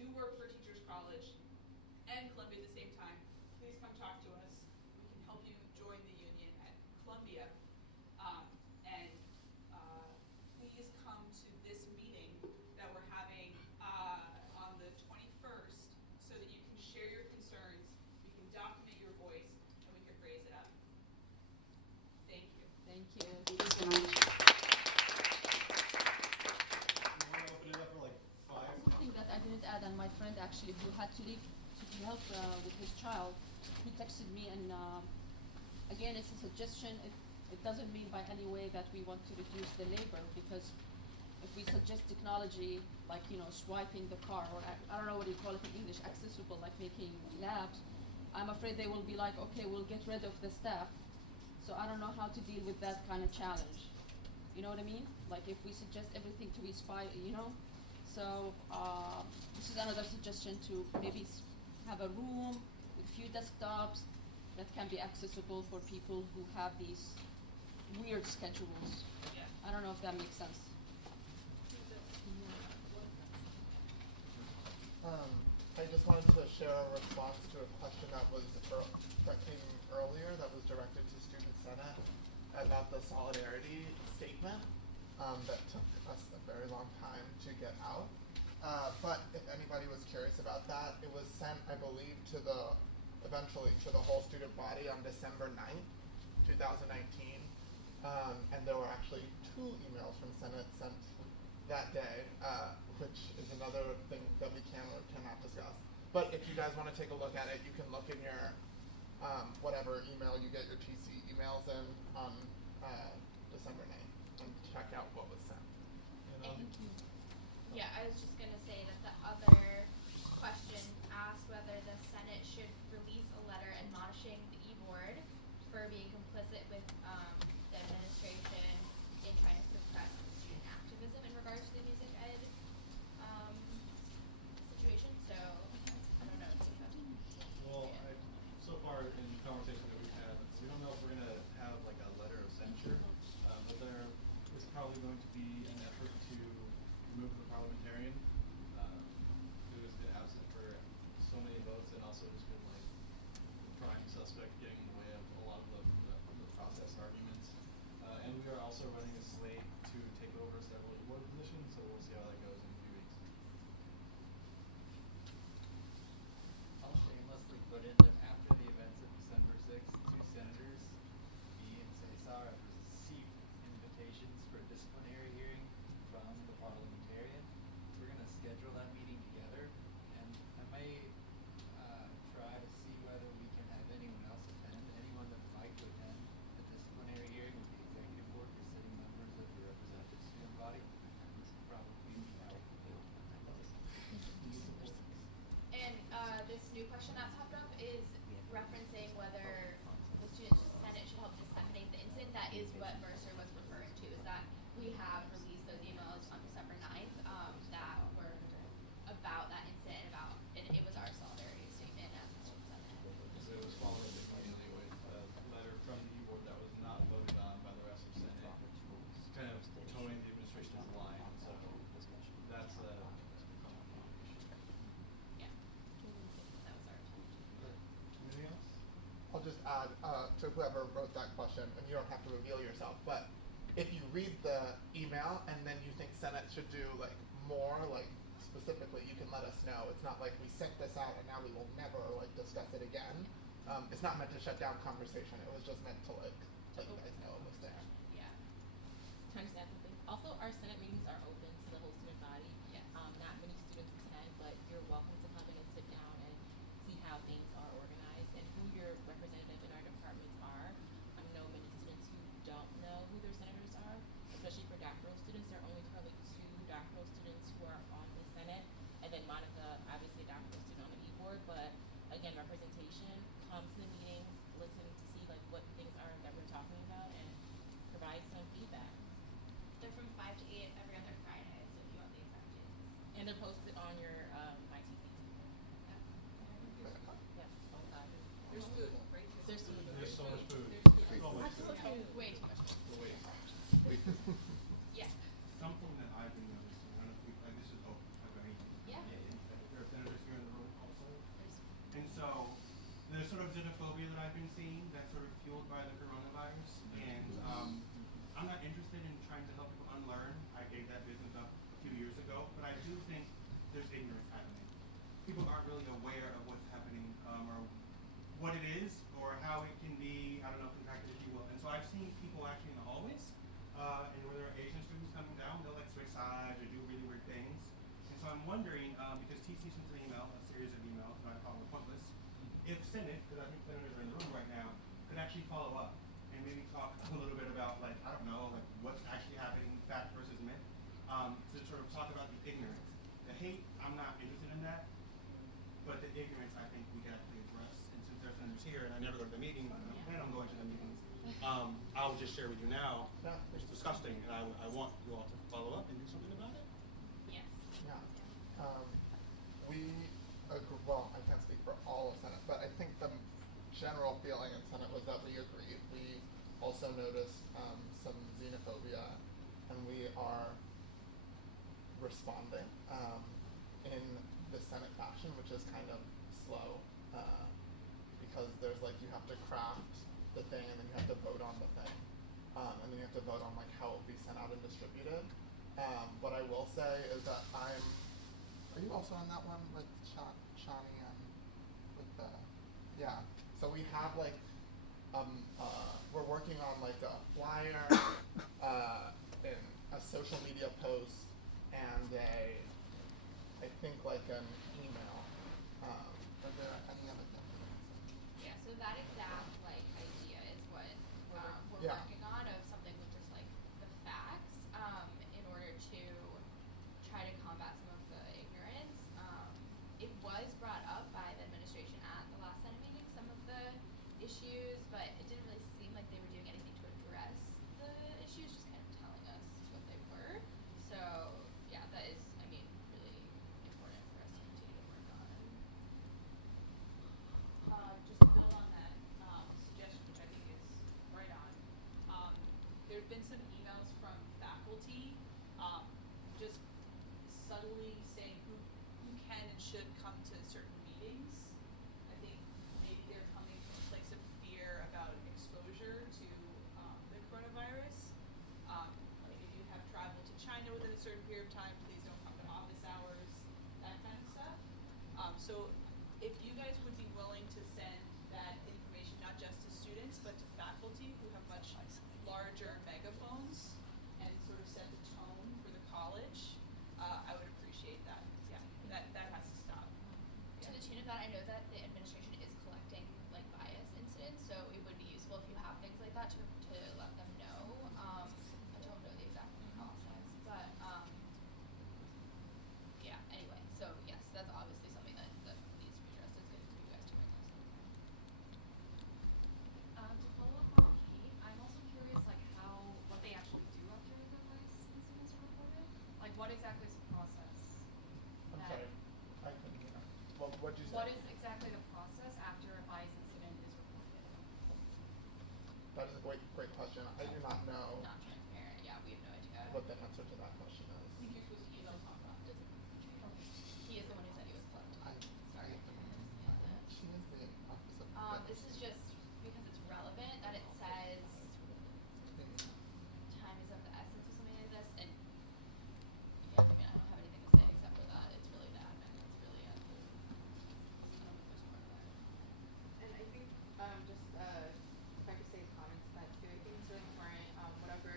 do work for Teachers College and Columbia at the same time, please come talk to us. We can help you join the union at Columbia. And please come to this meeting that we're having on the 21st so that you can share your concerns, you can document your voice, and we can raise it up. Thank you. Thank you. Thank you so much. Open it up for like 5. Something that I didn't add, and my friend actually who had to leave to help with his child, he texted me, and again, it's a suggestion. It doesn't mean by any way that we want to reduce the labor, because if we suggest technology like, you know, swiping the car, or I don't know what you call it in English, accessible, like making labs, I'm afraid they will be like, okay, we'll get rid of the staff. So I don't know how to deal with that kind of challenge. You know what I mean? Like if we suggest everything to be you know? So this is another suggestion to maybe have a room with a few desktops that can be accessible for people who have these weird schedules. Yeah. I don't know if that makes sense. I just wanted to share a response to a question that came earlier that was directed to Student Senate about the solidarity statement that took us a very long time to get out. But if anybody was curious about that, it was sent, I believe, eventually to the whole student body on December 9th, 2019. And there were actually 2 emails from Senate sent that day, which is another thing that we cannot discuss. But if you guys want to take a look at it, you can look in your whatever email you get your TC emails in on December 9th and check out what was sent. Thank you. Yeah, I was just gonna say that the other question asked whether the Senate should release a letter admonishing the e-board for being complicit with the administration in trying to suppress student activism in regards to the music ed situation. So I don't know anything about it. Well, so far in the conversation that we've had, I don't know if we're going to have like a letter of censure, but there is probably going to be an effort to remove the parliamentarian who has been absent for so many votes and also has been like the prime suspect getting in the way of a lot of the process arguments. And we are also running a slate to take over several e-board positions, so we'll see how that goes in a few weeks. I'll shamelessly put in that after the events of December 6th, 2 senators, me and Cesar, have received invitations for a disciplinary hearing from the parliamentarian. We're going to schedule that meeting together, and I may try to see whether we can have anyone else attend. Anyone that would like to attend the disciplinary hearing with the executive board or sitting members of the representative student body, which would probably be out of the bill. And this new question that popped up is referencing whether the Student Senate should help disseminate the incident. That is what Mercer was referring to, is that we have released those emails on December 9th that were about that incident, and it was our solidarity statement as the Student Senate. It was followed up immediately with a letter from the e-board that was not voted on by the rest of Senate, kind of towing the administration's line, so that's a Yeah. So that was our Anything else? I'll just add to whoever wrote that question, and you don't have to reveal yourself, but if you read the email and then you think Senate should do like more, like specifically, you can let us know. It's not like we sent this out and now we will never like discuss it again. It's not meant to shut down conversation. It was just meant to like let you guys know it was there. Yeah. Also, our Senate meetings are open to the whole student body. Yes. Not many students attend, but you're welcome to come in and sit down and see how things are organized and who your representatives in our departments are. I know many students who don't know who their senators are, especially for DACRO students. There are only currently 2 DACRO students who are on the Senate, and then Monica, obviously DACRO student on the e-board, but again, representation, come to the meetings, listen to see like what things are I've been seeing that's sort of fueled by the coronavirus, and I'm not interested in trying to help people unlearn. I gave that business up a few years ago, but I do think there's ignorance happening. People aren't really aware of what's happening, or what it is, or how it can be, I don't know, impacted, if you will. And so I've seen people actually in the hallways, and where there are Asian students coming down, they'll like switch sides or do really weird things. And so I'm wondering, because TC sent an email, a series of emails that I thought were pointless, if Senate, because I think senators are in the room right now, could actually follow up and maybe talk a little bit about, like, I don't know, like what's actually happening, fact versus myth, to sort of talk about the ignorance. The hate, I'm not interested in that, but the ignorance I think we can actually address. And since there's senators here, and I never go to the meeting, I don't go to the meetings, I'll just share with you now, it's disgusting, and I want you all to follow up and do something about it. Yeah. We agree, well, I can't speak for all of Senate, but I think the general feeling in Senate was that we agreed. We also noticed some xenophobia, and we are responding in the Senate fashion, which is kind of slow, because there's like, you have to craft the thing and then you have to vote on the thing, and then you have to vote on like how it will be sent out and distributed. What I will say is that are you also on that one with Shani and with the, yeah. So we have like, we're working on like a flyer, and a social media post, and I think like an email. Are there any other things? Yeah, so that exact like idea is what we're Yeah. working on, of something which is like the facts, in order to try to combat some of the ignorance. It was brought up by the administration at the last Senate meeting, some of the issues, but it didn't really seem like they were doing anything to address the issues, just kind of telling us what they were. So yeah, that is, I mean, really important for us to continue to work on. Just to build on that suggestion, which I think is right on. There have been some emails from faculty, just subtly saying who can and should come to certain meetings. I think maybe they're coming from a place of fear about exposure to the coronavirus. Like if you have traveled to China within a certain period of time, please don't come to office hours, that kind of stuff. So if you guys would be willing to send that information not just to students but to faculty who have much larger megaphones and sort of set the tone for the college, I would appreciate that. Yeah, that has to stop. To the tune of that, I know that the administration is collecting like bias incidents, so it would be useful if you have things like that to let them know. I don't know the exact process, but yeah. Anyway, so yes, that's obviously something that needs to be addressed. It's good for you guys to bring those up. To follow up on Kate, I'm also curious like what they actually do after the bias incidents are reported. Like what exactly is the process? What'd you say? What is exactly the process after a bias incident is reported? That is a great question. I do not know Not transparent. Yeah, we have no idea. what the answer to that question is. I think you're supposed to email Tom Robbins. He is the one who said he was collecting. Sorry. She is the office of This is just because it's relevant that it says time is of the essence or something like this, and yeah, I mean, I don't have anything to say except for that it's really bad and it's really And I think just if I could say comments to that too, I think it's really important. What I'm very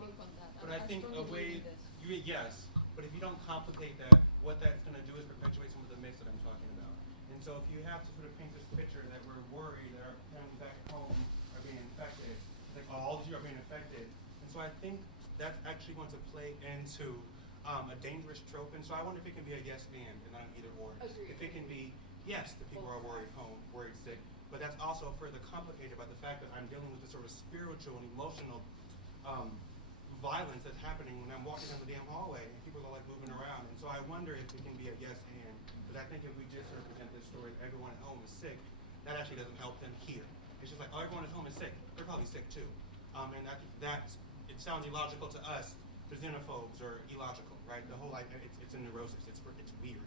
work on that. But I think strongly a way, believe in this. yes, but if you don't complicate that, what that's going to do is perpetuate some of the myths that I'm talking about. And so if you have to sort of paint this picture that we're worried that our families back at home are being infected, like all of you are being affected. And so I think that's actually going to play into a dangerous trope. And so I wonder if it can be a yes and not an either or. Agreed. If it can be, yes, the people are worried home, worried sick, but that's also further complicated by the fact that I'm dealing with the sort of spiritual and emotional violence that's happening when I'm walking down the damn hallway and people are like moving around. And so I wonder if it can be a yes and. But I think if we just sort of present this story of everyone at home is sick, that actually doesn't help them here. It's just like, oh, everyone at home is sick. They're probably sick too. And it sounds illogical to us, the xenophobes are illogical, right? The whole like it's a neurosis. It's weird.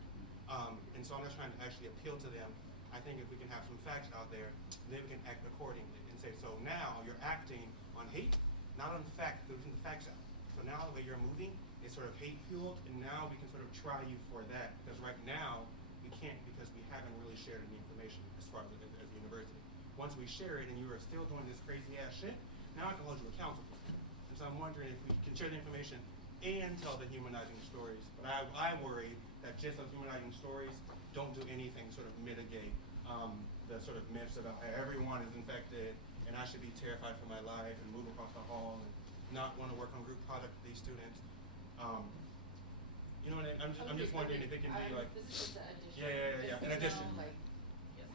And so I'm not trying to actually appeal to them. I think if we can have some facts out there, then we can act accordingly and say, so now you're acting on hate, not on fact, the facts out. So now the way you're moving is sort of hate fueled, and now we can sort of try you for that. Because right now we can't because we haven't really shared any information as far as the university. Once we share it and you are still doing this crazy ass shit, now I can hold you accountable. And so I'm wondering if we can share the information and tell the humanizing stories. But I worry that just those humanizing stories don't do anything to sort of mitigate the sort of myths about how everyone is infected and I should be terrified for my life and move across the hall, not want to work on group project with these students. You know what I mean? I'm just wondering if it can be like, This is the addition. yeah, in addition. Like,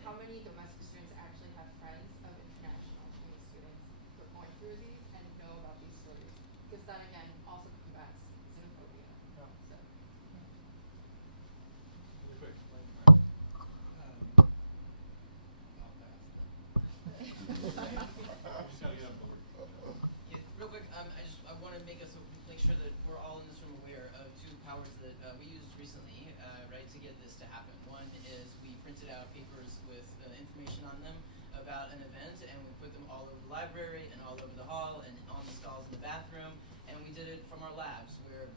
how many domestic students actually have friends of international students who are going through these and know about these stories? Because that again also combats xenophobia. So. Real quick. Yeah, real quick, I want to make sure that we're all in this room aware of two powers that we used recently, right, to get this to happen. One is we printed out papers with information on them about an event, and we put them all over the library and all over the hall and on the stalls in the bathroom. And we did it from our labs, where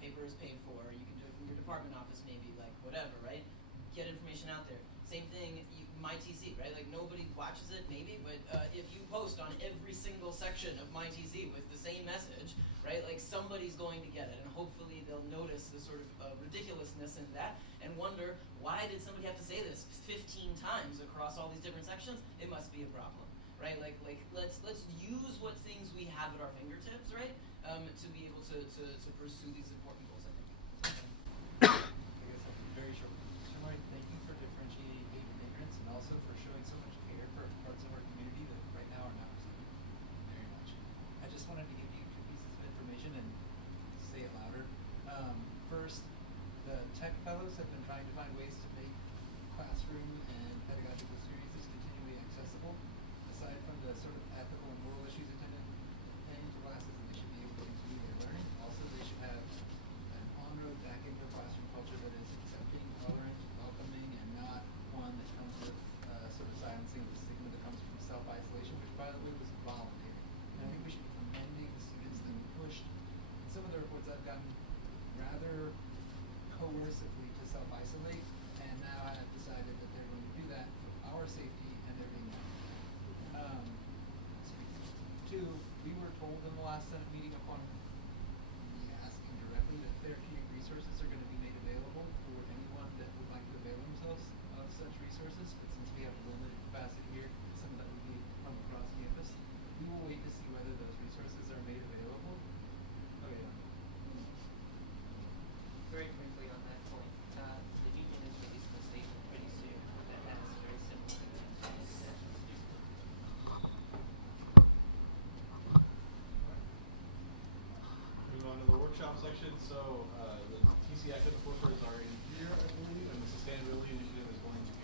paper is paid for. You can do it from your department office, maybe, like whatever, right? Get information out there. Same thing, MyTC, right? Like nobody watches it, maybe, but if you post on every single section of MyTC with the same message, right? Like somebody's going to get it, and hopefully they'll notice the sort of ridiculousness in that and wonder, why did somebody have to say this 15 times across all these different sections? It must be a problem, right? Like let's use what things we have at our fingertips, right? To be able to pursue these important goals, I think. I guess something very short. Shanoy, thank you for differentiating hate and ignorance and also for showing so much care for parts of our community that right now are not receiving very much. I just wanted to give you two pieces of information and say it louder. First, the tech fellows have been trying to find ways to make classroom and pedagogical experiences continually accessible. Aside from the sort of ethical and moral issues attendant paying for classes, they should be able to continue their learning. Also, they should have an on-road back into a classroom culture that is accepting, tolerant, welcoming, and not one that comes with sort of silencing the stigma that comes from self-isolation, which, by the way, was voluntary. And I think we should be commending students that were pushed. In some of the reports I've gotten, rather coercively to self-isolate, and now have decided that they're going to do that for our safety and they're being done. Two, we were told in the last Senate meeting upon asking directly that therapeutic resources are going to be made available for anyone that would like to avail themselves of such resources, but since we have limited capacity here, some that would be from across campus, we will wait to see whether those resources are made available. Oh yeah. Very quickly on that point, the union has released a statement pretty soon that has very similar to international students. Move on to the workshop section. So the TC Academic Worker is already here, I believe, and the sustainability initiative is going to